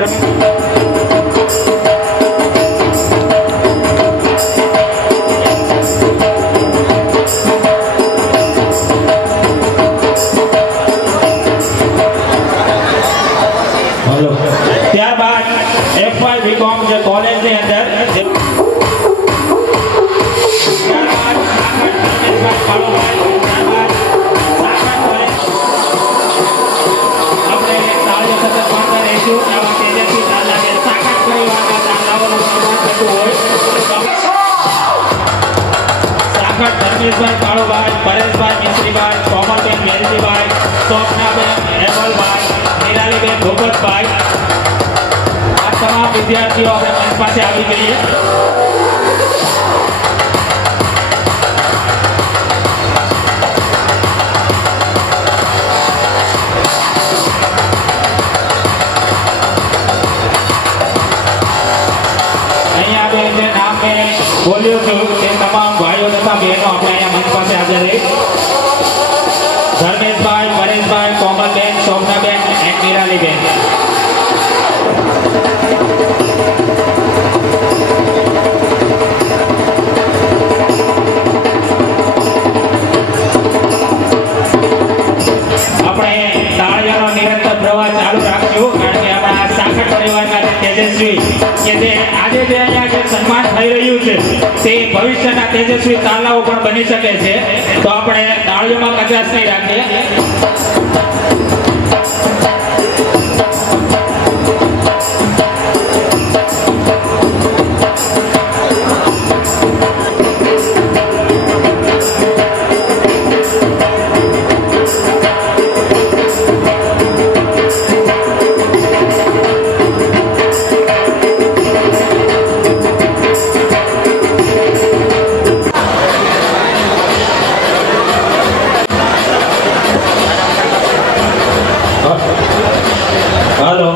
હલો ત્યારબાદ FY BCom જે કોલેજની અંદર જે ત્યારબાદ સાખર ધર્મેશભાઈ કાળુભાઈ, ત્યારબાદ સાખર કોલેજ આપણે તાળીઓ સતત પાડતા રહીશું. આવા તેજસ્વી તારલા જે સાખર પરિવારના તારલાઓનું સન્માન થતું હોય સાખર ધર્મેશભાઈ કાળુભાઈ, પરેશભાઈ મિસ્ત્રીભાઈ, કોમલબેન વેલજીભાઈ, સ્વપ્નાબેન હેમલભાઈ, નિરાલીબેન ભૂપતભાઈ, આ તમામ વિદ્યાર્થીઓ આપણે મંચ પાસે આવી જઈએ. અહીંયા આપણે જે નામ મેં બોલ્યો છું તે તમામ ભાઈઓ તથા બહેનો આપણે અહીંયા મંચ પાસે હાજર રહી. ધર્મેશભાઈ, પરેશભાઈ, કોમલબેન, શોભનાબેન અને નિરાલીબેન. આપણે તાળીઓનો નિરંતર પ્રવાહ ચાલુ રાખશું કારણ કે આપણા સાખર પરિવારના જે તેજસ્વી કે જે આજે જે અહીંયા જે સન્માન થઈ રહ્યું છે તે ભવિષ્યના તેજસ્વી તારલાઓ પણ બની શકે છે. તો આપણે તાળીઓમાં કચાશ નહીં રાખીએ. હલો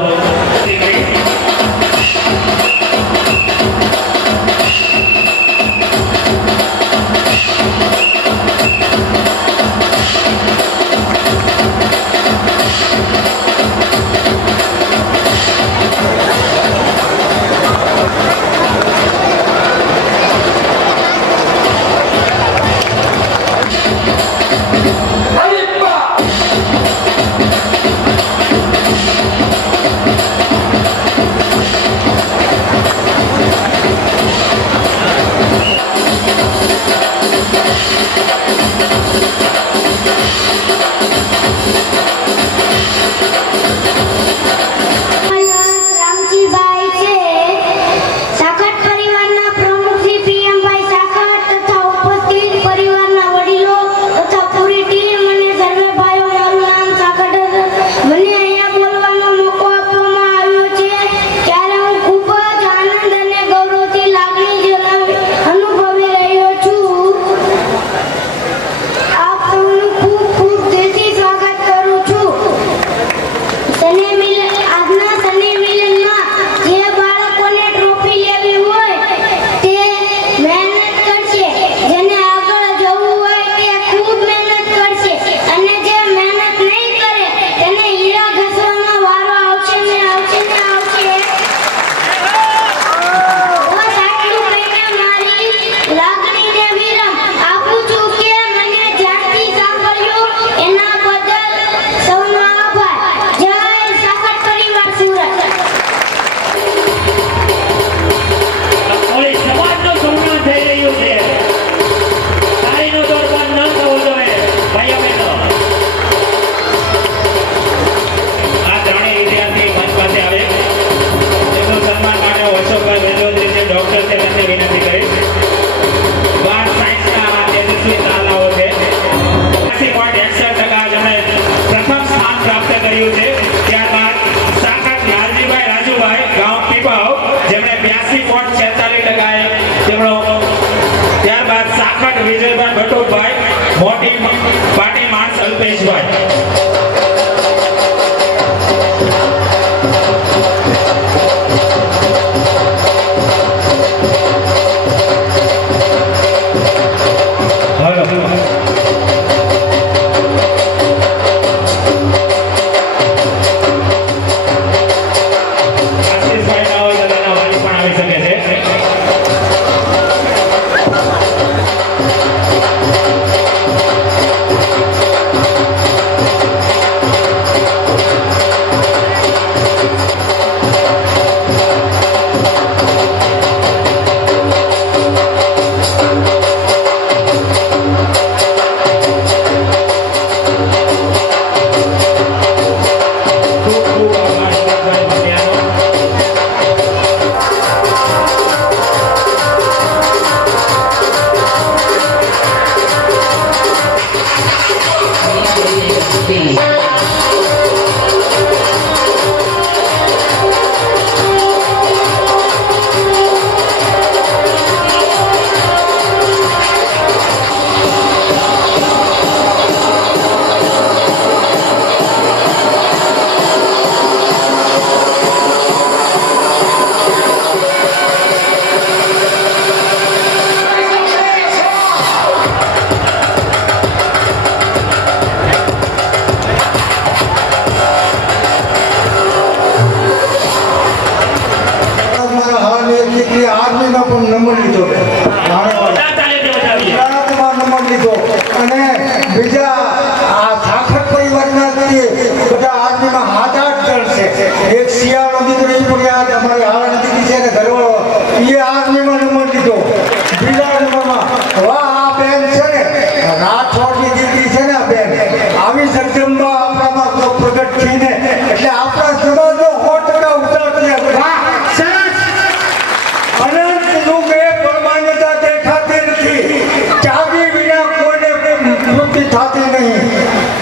એક શિયાળો દીકરો એ પણ યાદ અમારી હારણ દીકરી છે ને ઘરવાળો એ આર્મીમાં નંબર લીધો બીજા નંબરમાં વાહ આ બેન છે ને રાઠોડની દીકરી છે ને આ બેન આવી જગદંબા આપણામાં તો પ્રગટ થઈને એટલે આપણા સમાજનો 100% ઉતાર થયા. વાહ સરસ. અનંત યુગ એ પરમાન્યતા દેખાતી નથી. ત્યાગી વિના કોઈને મુક્તિ થતી નહીં.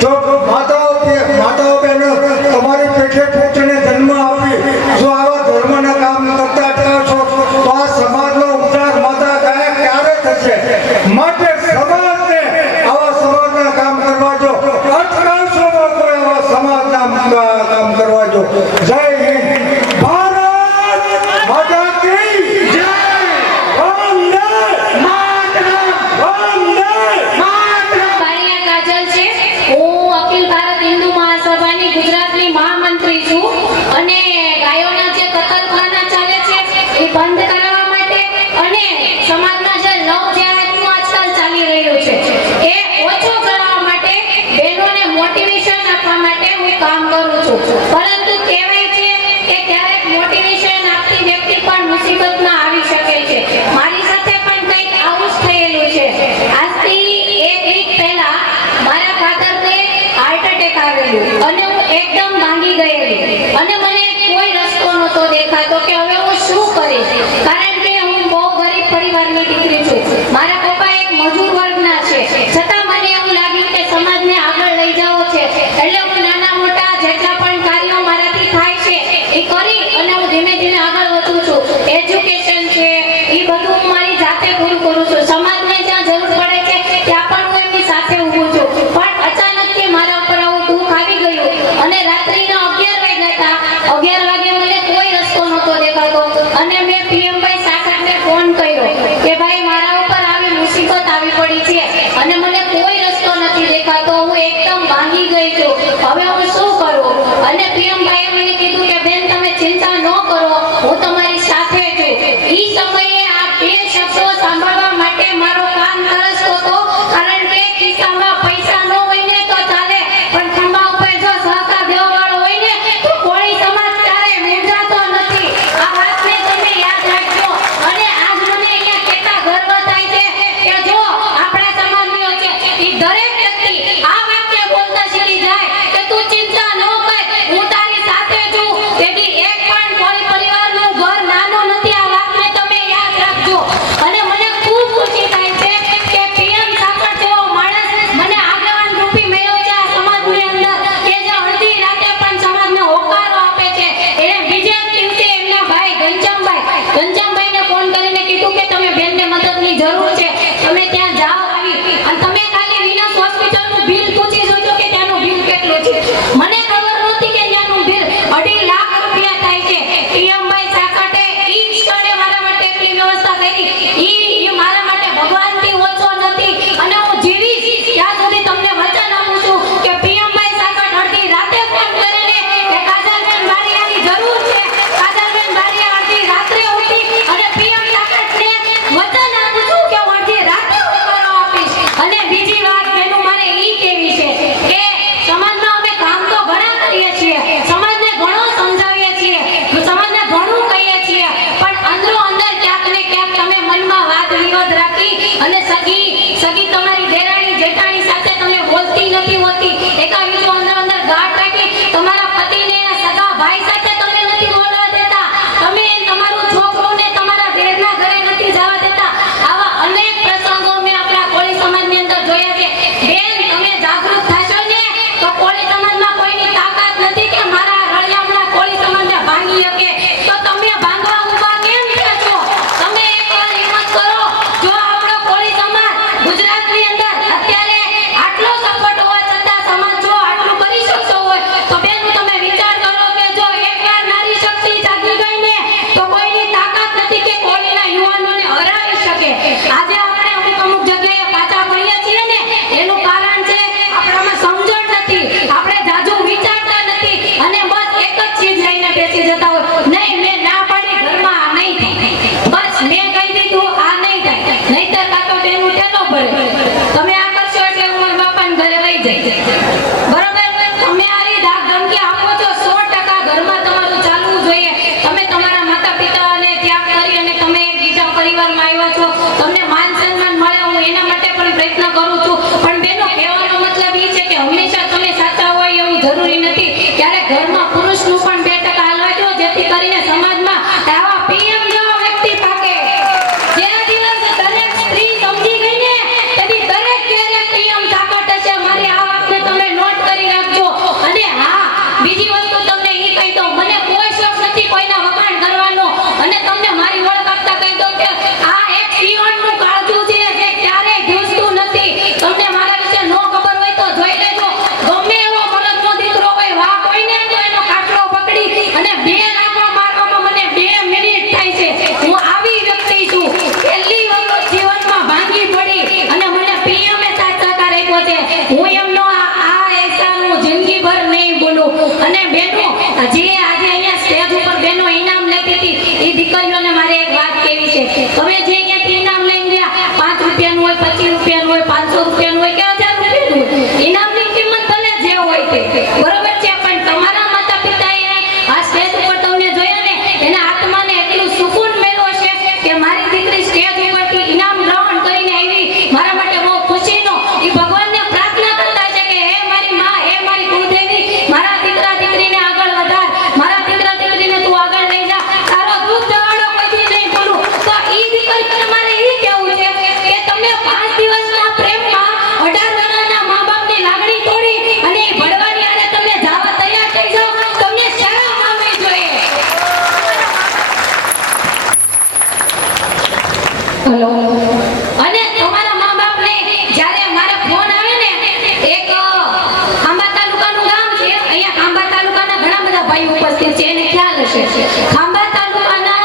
જો માતાઓ બહેનો તમારી પેઠે પુત્રને જન્મ આપી જો આવા ધર્મના કામ કરતા છો તો આ સમાજનો ઉદ્ધાર માતા ગાય ક્યારે થશે? માટે સમાજને આવા સમાજના કામ કરવા જો અર્થકાંશોમાં કોઈ આવા સમાજના કામ કરવા જો. જય હિન્દ. ભારત માતા કી જય. વંદે માતરમ. વંદે માતરમ. બારિયા કાજલ છે. હું અખિલ ભારત હિન્દુ મહાસભાની ગુજરાતની મહામંત્રી છું અને ગાયોના જે કતલખાના ચાલે છે એ બંધ કરાવવા માટે અને સમાજમાં જે લવ જેહાદનું આજકાલ ચાલી રહ્યું છે એ ઓછો કરાવવા માટે બહેનોને મોટિવેશન આપવા માટે હું કામ કરું છું. પરંતુ કહેવાય છે કે ક્યારેક મોટિવેશન આપતી વ્યક્તિ પણ મુસીબતમાં આવી શકે છે. મારી સાથે પણ કંઈક આવું જ થયેલું છે. આજથી એક વીક પહેલા મારા ફાધરને હાર્ટ એટેક આવેલું અને હું એકદમ ભાંગી ગયેલી અને મને કોઈ રસ્તો નહોતો દેખાતો કે હવે હું શું કરીશ. કારણ કે હું બહુ ગરીબ પરિવારની દીકરી છું. મારા પપ્પા એક મજૂર વર્ગના છે છતાં મને એવું લાગ્યું કે સમાજને આગળ લઈ જવો છે એટલે હું નાના મોટા જેટલા પણ કાર્યો મારાથી થાય છે એ કરી અને હું ધીમે ધીમે આગળ વધું છું. એજ્યુકેશન છે એ બધું હું મારી જાતે પૂરું કરું છું. સમાજને જ્યાં જરૂર પડે છે ત્યાં પણ હું એમની સાથે ઊભું છું. પણ અચાનકથી મારા ઉપર આવું દુઃખ આવી ગયું અને રાત્રિના 11 વાગ્યા હતા. 11 વાગે મને કોઈ રસ્તો નહોતો દેખાતો અને મેં પીએમભાઈ સાકરને ફોન કર્યો કે ભાઈ મારા ઉપર આવી મુસીબત આવી પડી છે અને મને કોઈ રસ્તો નથી દેખાતો. હું એકદમ ભાંગી ગઈ છું. હવે હું શું કરું? અને પીએમભાઈએ મને કીધું કે બેન તમે ચિંતા ન કરો, હું તમારી સાથે છું. ઈ સમયે આ બે શબ્દો સાંભળવા માટે મારો કાન તરસતો હતો. કારણ કે ખિસ્સામાં પૈસા ન હોય ને તો ચાલે પણ ખંભા ઉપર જો સહકાર દેવાવાળો હોય ને તો કોળી સમાજ ક્યારે મૂંઝાતો નથી. આ વાતને તમે યાદ રાખજો. અને આજ મને અહીંયા કેટલા ગર્વ થાય છે કે જો આપણા સમાજની છે ઈ દરેક વ્યક્તિ આ વાક્ય બોલતા શીખી જાય કે તું ચિંતા ન કર, હું તારી સાથે છું. તેથી એક પણ કોળી પરિવારનું ઘર નાનું નથી. આ વાતને તમે યાદ રાખજો. અને મને ખૂબ ખુશી થાય છે કે પીએમ સાકર જેવો માણસ મને આગેવાન રૂપી મળ્યો છે આ સમાજની અંદર કે જે અડધી રાતે પણ સમાજને હોકારો આપે છે. એને બીજે દિવસે એમના ભાઈ ઘનશ્યામભાઈને ફોન કરીને કીધું કે તમે બેનને મદદની જરૂર છે, તમે ત્યાં જાઓ આવી અને તમે ખાલી વિનસ હોસ્પિટલનું બિલ પૂછી જોજો કે ત્યાંનું બિલ કેટલું છે. મને ખબર નહોતી કે ત્યાંનું બિલ 2.5 લાખ રૂપિયા થાય છે. પીએમભાઈ સાકરે ઈ ક્ષણે મારા માટે એટલી વ્યવસ્થા કરી. ઈ મારા માટે ભગવાનથી ઓછો નથી અને હું જીવીશ ત્યાં સુધી તમને વચન આપું છું કે પીએમભાઈ સાકર અડધી રાતે ફોન કરીને કે કાજલબેન બારિયાની જરૂર છે. કાજલબેન બારિયા અડધી રાત્રે ઉઠી અને પીએમ સાકરને વચન આપું છું કે હું અડધી રાતે હોકારો આપીશ. અને બીજી વાત બેનું મારે ઈ કહેવી છે કે સમાજમાં અમે કામ તો ઘણા કરીએ છીએ, સમાજને ઘણો સમજાવીએ છીએ, સમાજને ઘણું કહીએ છીએ, પણ અંદરો અંદર ક્યાંક ને ક્યાંક તમે મનમાં વાદ વિરોધ રાખી અને સગી તમારી દેરાણી જેઠાણી સાથે તમે બોલતી નથી હોતી. એકાબીજો અંદર ગાંઠ રાખી તમારા પતિને સગા ભાઈ સાથે તમે નથી બોલવા દેતા. તમે તમારું છોકરોને તમારા બેરના ઘરે નથી જવા દેતા. આવા અનેક પ્રસંગો મેં આપણા કોળી સમાજની અંદર જોયા છે. બેન તમે જાગૃત થશો ને તો કોળી સમાજમાં કોઈની તાકાત નથી કે મારા રળિયામણા કોળી સમાજને ભાંગી શકે. તો તમે ભાંગવા ઊભા કેમ થયા છો? તમે એકવાર હિંમત કરો. જો આપણો કોળી સમાજ ગુજરાતની દીકરીઓને મારે એક વાત કહેવી છે. તમે જે ક્યાંથી ઇનામ લઈને ગયા, 5 રૂપિયાનું હોય, 25 રૂપિયાનું હોય, 500 રૂપિયાનું હોય કે 1000 રૂપિયાનું હોય, ઇનામની કિંમત ભલે જે હોય તે બરોબર છે, પણ તમારા માતા પિતાએ આ સ્ટેજ ઉપર તમને જોયા ને, એના આત્માને એટલું સુકૂન મળ્યો છે કે મારી દીકરી સ્ટેજ ઉપરથી ઇનામ ગ્રહણ કરીને આવી, મારા માટે બહુ ખુશીનો એ ભગવાનને પ્રાર્થના કરતા છે કે હે મારી માં, હે મારી કુળદેવી, મારા દીકરા દીકરીને આગળ વધાર, મારા દીકરા દીકરીને તું આગળ લઈ જા, તારો દૂધ દહાડો કદી નહીં ભૂલું. તો ઈ દીકરીને મારે ઈ કહેવું છે કે તમે 5 દિવસના પ્રેમમાં 18 વર્ષના મા બાપની લાગણી તોડી અને ઈ ભણવાની આરે તમે જવા તૈયાર થઈ જાઓ, તમને શરમ આવવી જોઈએ. હેલો. અને તમારા મા બાપને જ્યારે મારે ફોન આવે ને, એક ખાંભા તાલુકાનું ગામ છે, અહીંયા ખાંભા તાલુકાના ઘણા બધા ભાઈઓ ઉપસ્થિત છે, એને ખ્યાલ હશે. ખાંભા તાલુકાના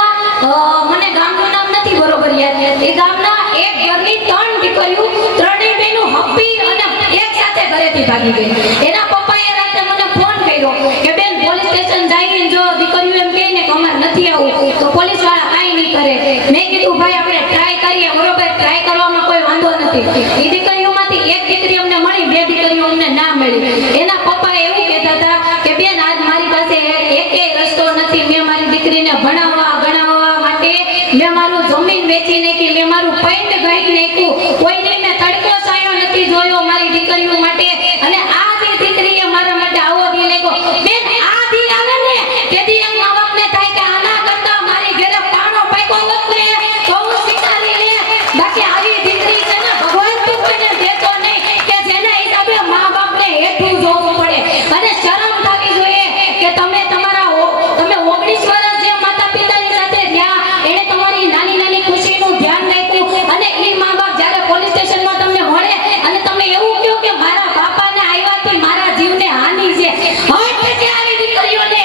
મને ગામનું નામ નથી બરોબર યાદ, એ ગામના એક ઘરની 3 દીકરીઓ, ત્રણેય બહેનો હપ્પી અને એક સાથે ઘરેથી ભાગી ગઈ. એના પપ્પાએ રાતે મને ફોન કર્યો કે બેન પોલીસ સ્ટેશન જઈને જો દીકરીઓ એમ કહે ને કે અમારે નથી આવવું તો પોલીસ વાળા કાંઈ નહીં કરે. મેં કીધું ભાઈ આપણે ટ્રાય કરીએ, બરોબર, ટ્રાય કરવામાં કોઈ વાંધો નથી. એ દીકરીઓમાંથી એક દીકરી અમને મળી, 2 દીકરીઓ અમને ના મળી. એના પપ્પા એવું કહેતા હતા કે બેન આજ મારી પાસે એકેય રસ્તો નથી, મેં મારી દીકરીને ભણાવવા ગણાવવા માટે મેં મારું જમીન વેચી નાખી, મેં મારું પેન્ટ ગાઈ નાખ્યું, કોઈને મેં તડકો છાંયો નથી જોયો મારી દીકરીઓ માટે. અને આ જે દીકરીએ મારા માટે આવો દી નાખ્યો, બેન આ દી આવે ને તેથી એક મા બાપને થાય કે આના કરતા મારી ઘરે પાણો પાક્યો હોત ને તો હું સ્વીકારી લે. બાકી આવી દીકરી છે ને ભગવાન તો કોઈને દેતો નહીં કે જેના હિસાબે મા બાપને હેઠું જોવું પડે. અને શરમ થવી જોઈએ કે તમે 19 વર્ષ જે માતા પિતાની સાથે રહ્યા, એને તમારી નાની નાની ખુશીનું ધ્યાન રાખ્યું, અને ઈ મા બાપ જ્યારે પોલીસ સ્ટેશનમાં તમને મળે અને તમે એવું કહો કે મારા બાપાને આવ્યાથી મારા જીવને હાનિ છે, હટ છે આવી દીકરીઓને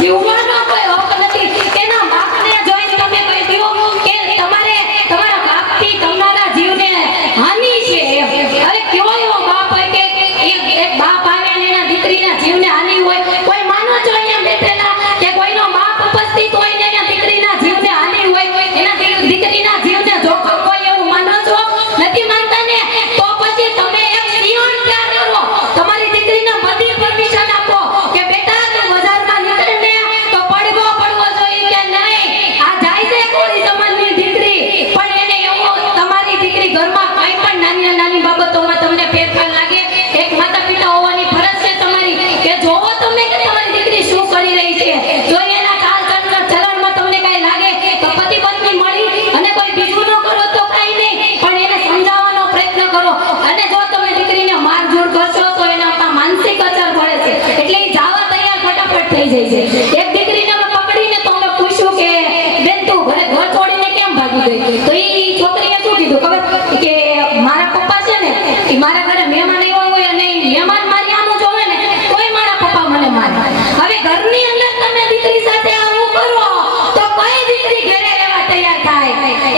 જીવવાનો કોઈ હક નથી. તેના બાપને જોઈને તમે કહી દો કે તમારે તમારા બાપથી તમારા જીવને હાનિ છે. અરે કેવો એવો બાપ હોય કે એક બાપ આવે અને એના દીકરીના જીવને હાનિ હોય? કોઈ માનો છો અહીંયા બેઠેલા કે કોઈનો બાપ ઉપસ્થિત હોય ને એના દીકરીના જીવને હાનિ હોય, એના દીકરીના જીવને જોખમ હોય એવું માનો છો? નથી માનતા ને? તો પછી તમે એક સિંહણ તૈયાર કરો, તમારી દીકરીને બધી પરમિશન આપો કે બેટા તું બજારમાં નીકળ ને તો પડવો જોઈએ કે નહીં. આ જાય છે કોળી સમાજની દીકરી, પણ એને એવો તમારી દીકરી ઘરમાં કંઈ પણ નાની નાની બાબતોમાં તમને ફેરફાર લાગે, એક માતા પિતા હોવાની ફરજ છે તમારી કે જોવો તમે કે તમારી દીકરી શું કરી રહી છે. જો એના ચાલ ચલણમાં તમને કાંઈ લાગે તો પતિ પત્ની મળી અને કોઈ બીજું ન કરો તો કાંઈ નહીં, પણ એને સમજાવવાનો પ્રયત્ન કરો. અને જો તમે દીકરીને મારઝૂડ કરશો તો એના માનસિક અસર પડે છે, એટલે એ જાવા તૈયાર ફટાફટ થઈ જાય છે. એક દીકરીને અમે પકડીને તો અમે પૂછ્યું કે બેન તું ઘર છોડીને કેમ ભાગી ગઈ? તો એ છોકરીએ શું કીધું ખબર કે મારા પપ્પા છે ને એ મારા ઘરે મહેમાન આવ્યા હોય અને મહેમાન મારી આમ જોવે ને તોય મારા પપ્પા મને મારે. હવે ઘરની અંદર તમે દીકરી સાથે આવું કરો તો કઈ દીકરી ઘરે રહેવા તૈયાર થાય?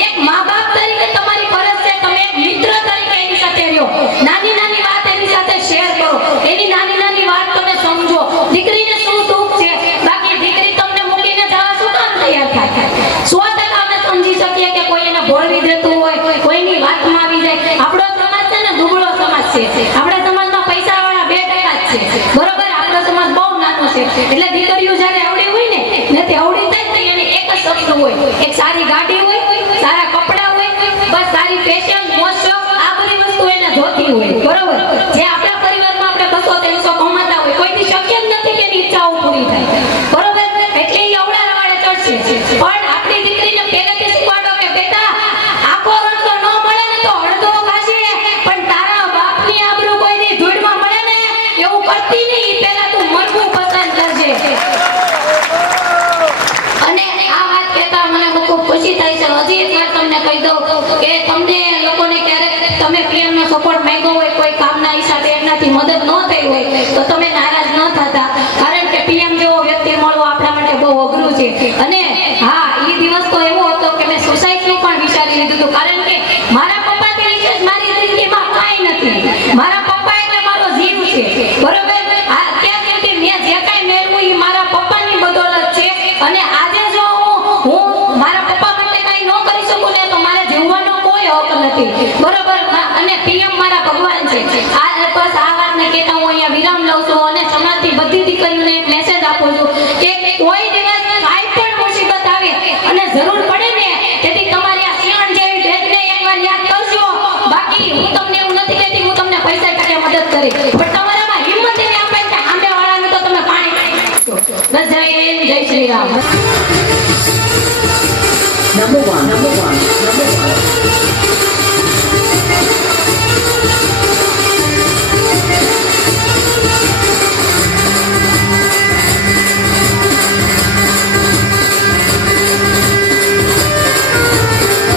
એક મા બાપ તરીકે તમારી ફરજ છે, તમે એક મિત્ર તરીકે એની સાથે રહ્યો, નાની નાની વાત એની સાથે શેર કરો, એની નાની નાની વાત તમે સમજો, દીકરીને શું દુઃખ છે. બાકી દીકરી તમને મૂકીને જવા શું કામ તૈયાર થાય? 100% અમે સમજી શકીએ કે કોઈ એને ભોળવી દેતું હોય, કોઈની વાતમાં આવી જાય. આપણો સમાજ છે ને દુબળો સમાજ છે, આપણા સમાજમાં પૈસાવાળા 2% જ છે, બરોબર? આપણો સમાજ બહુ નાનો છે, એટલે દીકરીઓ જ્યારે આવડી હોય ને નથી આવડી થાય તો એની એક જ શબ્દ હોય, એક સારી ગાડી હોય, સારા કપડાં હોય, બસ સારી ફેશન મોજ શોખ આ બધી વસ્તુ એને જોતી હોય, બરોબર? જે આપણા પરિવારમાં આપણે 200-300 કમાતા હોય, કોઈથી શક્ય જ નથી કે એની ઈચ્છાઓ પૂરી થાય, બરોબર? એટલે એ અવળા રવાડે ચડશે. પણ આપણી દીકરીને પહેલેથી શીખવાડો કે બેટા આખો રસ્તો ન મળે ને તો અડધો ખાશે, પણ તારા બાપની આબરૂ કોઈની ધૂળમાં મળે ને એવું કરતી નહીં, પહેલા તું મરવું પસંદ કરજે. અને આ વાત કહેતા મને ખૂબ ખુશી થાય છે. હજી એક વાત તમને કહી દઉં કે તમને લોકોને ક્યારેક તમે પ્રેમનો સપોર્ટ માંગ્યો હોય, કોઈ કામના હિસાબે એમનાથી મદદ ન થઈ હોય તો તમે નારાજ ન થતા, કારણ કે પીએમ જેવો વ્યક્તિ મળવો આપણા માટે બહુ અઘરું છે. અને હા, એ દિવસ તો એવો હતો કે મેં સુસાઇડનું પણ વિચારી લીધું હતું, કારણ કે મારા પપ્પાથી વિશેષ મારી જિંદગીમાં કાંઈ નથી. મારા પપ્પા એટલે મારો જીવ છે, બરોબર? અત્યાર સુધી મેં જે કાંઈ મેળવ્યું એ મારા પપ્પાની બદોલત છે. અને આજે જો હું નથી બરોબર અને પીએમ મારા ભગવાન છે આ બસ આ વાતને કહેતા હું અહીંયા વિરામ લઉં છું અને સમાજથી બધી દીકરીઓને એક મેસેજ આપું છું કે કોઈ દિવસ કાંઈ પણ મુસીબત આવે અને જરૂર પડે ને તેથી તમારી આ સિંહણ જેવી બેનને એકવાર યાદ કરજો બાકી હું તમને એવું નથી કહેતી હું તમને પૈસા માટે મદદ કરી પણ તમારામાં હિંમત એને આપે કે સામેવાળાને તો તમે પાણી નાખી બસ જય હિન્દ જય શ્રી રામ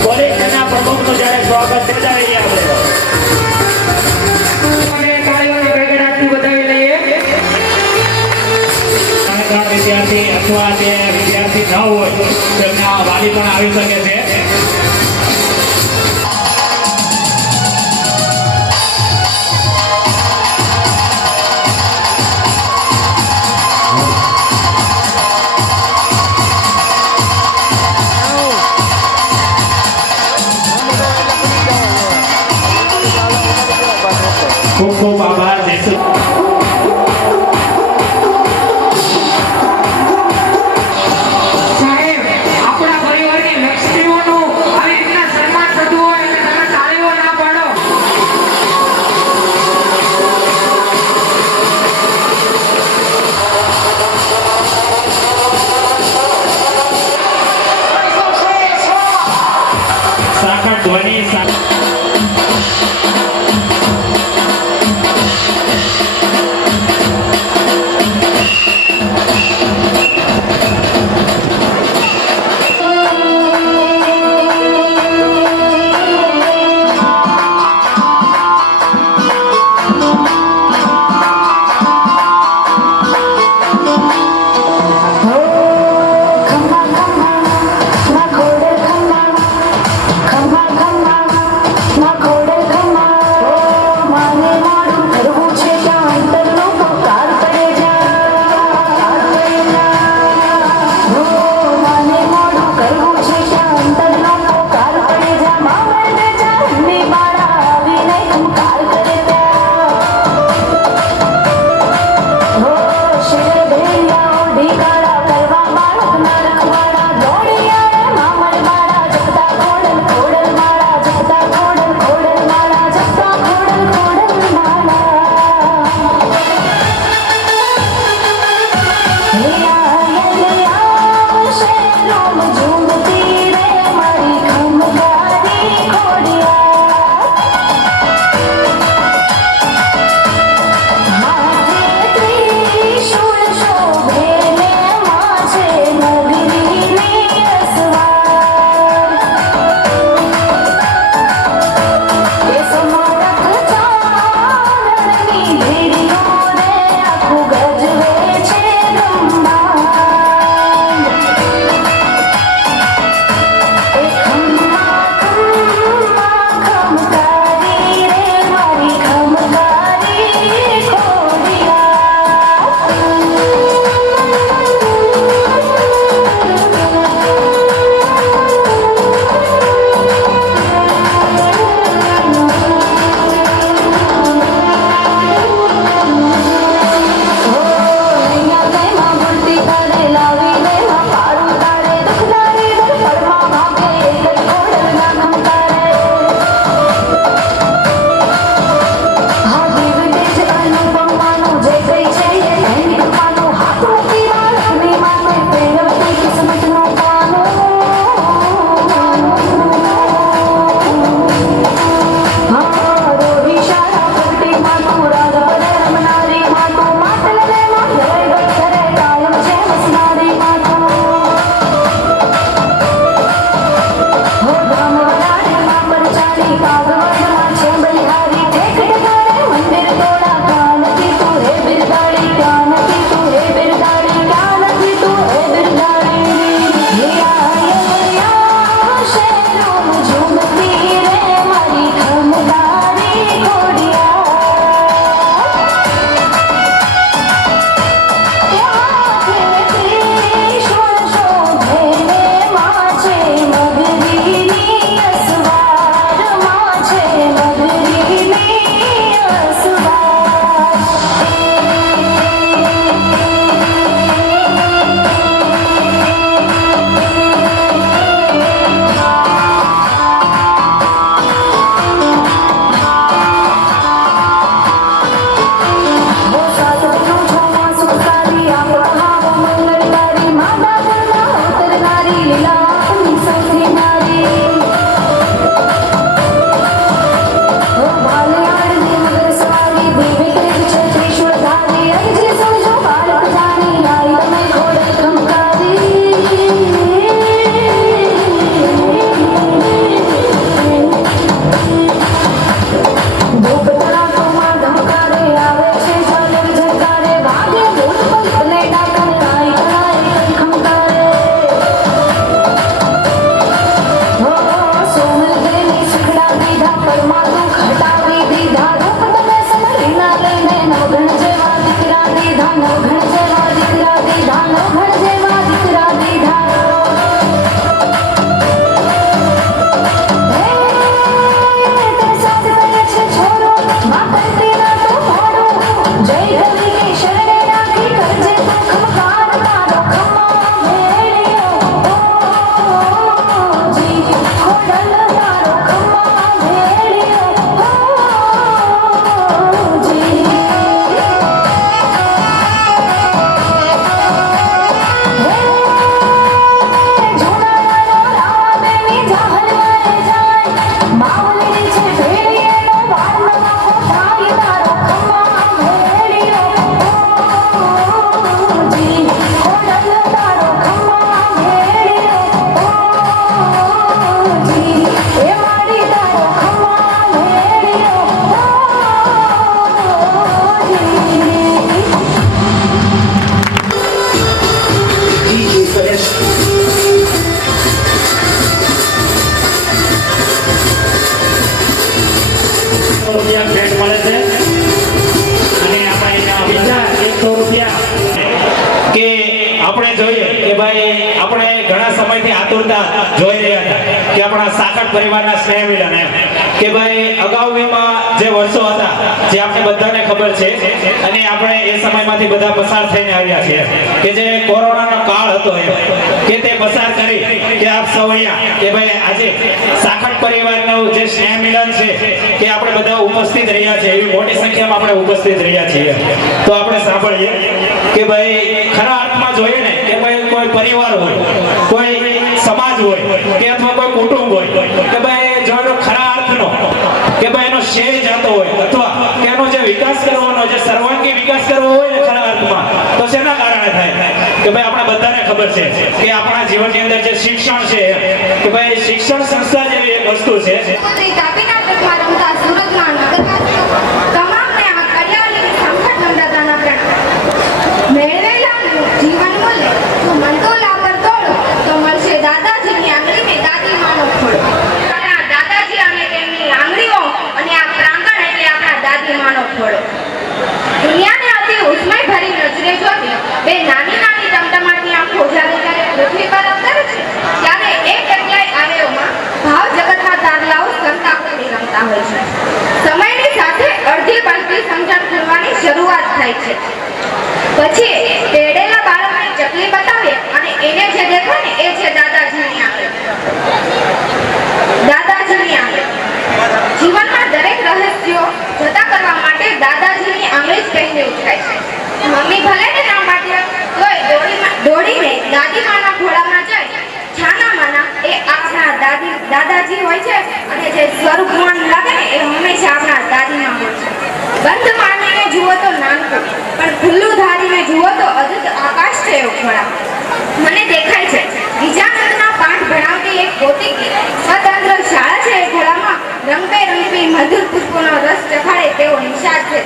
કોલેજના પ્રમુખનું જ્યારે સ્વાગત સજાવી આપણે વિદ્યાર્થી અથવા જે વિદ્યાર્થી ન હોય તેમના વાલી પણ આવી શકે છે ખૂબ ખૂબ આભાર જયસુ સાખર ધ્વનિ ખંભા ખંભા ના ઘોડે કરે રૂપિયા ભેટ મળે છે અને આપણે એના બીજા 100 રૂપિયા કે આપણે જોઈએ કે ભાઈ આપણે ઘણા સમયથી આતુરતા જોઈ રહ્યા હતા કે આપણા સાકર પરિવારના સ્નેહ મિલન એમ કે ભાઈ અગાઉમાં જે વર્ષો હતા જે આપણે બધાને ખબર છે અને આપણે એ સમયમાંથી બધા પસાર થઈને આવ્યા છીએ કે જે કોરોનાનો કાળ હતો એમ કે તે પસાર કરી કે આપ સૌ અહીંયા કે ભાઈ આજે સાકર પરિવારનું જે સ્નેહ મિલન છે કે આપણે બધા ઉપસ્થિત રહ્યા છે એવી મોટી સંખ્યામાં આપણે ઉપસ્થિત રહ્યા છીએ તો આપણે સાંભળીએ કે ભાઈ ખરા અર્થમાં જોઈએ ને કે ભાઈ કોઈ પરિવાર હોય કોઈ સમાજ હોય કે અથવા કોઈ કુટુંબ હોય કે ભાઈ જો એનો ખરા અર્થનો કે ભાઈ એનો શ્રેય જાતો હોય અથવા કે એનો જે વિકાસ કરવાનો જે સર્વાંગી વિકાસ કરવો હોય ને ખરા અર્થમાં તો શેના કારણે થાય કે ભાઈ આપણે બધાને ખબર છે કે આપણા જીવનની અંદર જે શિક્ષણ છે કે ભાઈ શિક્ષણ સંસ્થા જેવી એક વસ્તુ છે તાપીના તટમાં રમતા સુરતના નગરવાસીઓ તમામને આ કાર્યાલયની સંકટ નમ્રતાના પ્રણામ. મેળવેલા જીવન મૂલ્ય જો મંડોલા પર તોડો તો મળશે દાદાજીની આંગળીને દાદીમાનો ખોળો. આપણા દાદાજી અને તેમની આંગળીઓ અને આ પ્રાંગણ એટલે આપણા દાદીમાનો ખોળો. દુનિયાને અતિ ઉષ્મય ભરી નજરે જોતી બે નાની નાની ટમટમાટની આંખો જ્યારે ત્યારે પૃથ્વી પર અવતરે છે ત્યારે એક જગ્યાએ આવેઓમાં ભાવ જગતના તારલાઓ કરતા કરી રમતા હોય છે. સમયની સાથે અડધી પડતી સમજણ કરવાની શરૂઆત થાય છે. પછી તેડેલા બાળકને ચકલી બતાવે અને એને જે દેખાય ને એ છે દાદાજીની આંગળી. દાદાજીની આંગળી જીવનમાં દરેક રહસ્યો જતા કરવા માટે દાદાજીની આંગળી જ પહેલી ઉઠાય છે. મમ્મી ભલે ને ના પાડે તોય દોડીને દાદીમાના ખોળામાં જાય. છાના માના એ આપણા દાદાજી હોય છે અને જે સ્વરૂપવાન લાગે ને એ હંમેશા આપણા દાદીમાં હોય છે. બંધ માનીને જુઓ તો નાનકું પણ ખુલ્લું ધારીને જુઓ તો અદભુત આકાશ છે એવું ખોળા. મને દેખાય છે વિજાનંદના પાઠ ભણાવતી એક પોતીકી સ્વતંત્ર શાળા છે એ ખોળામાં રંગબેરંગી મધુર પુષ્પોનો રસ ચખાડે તેવો નિશાળ છે.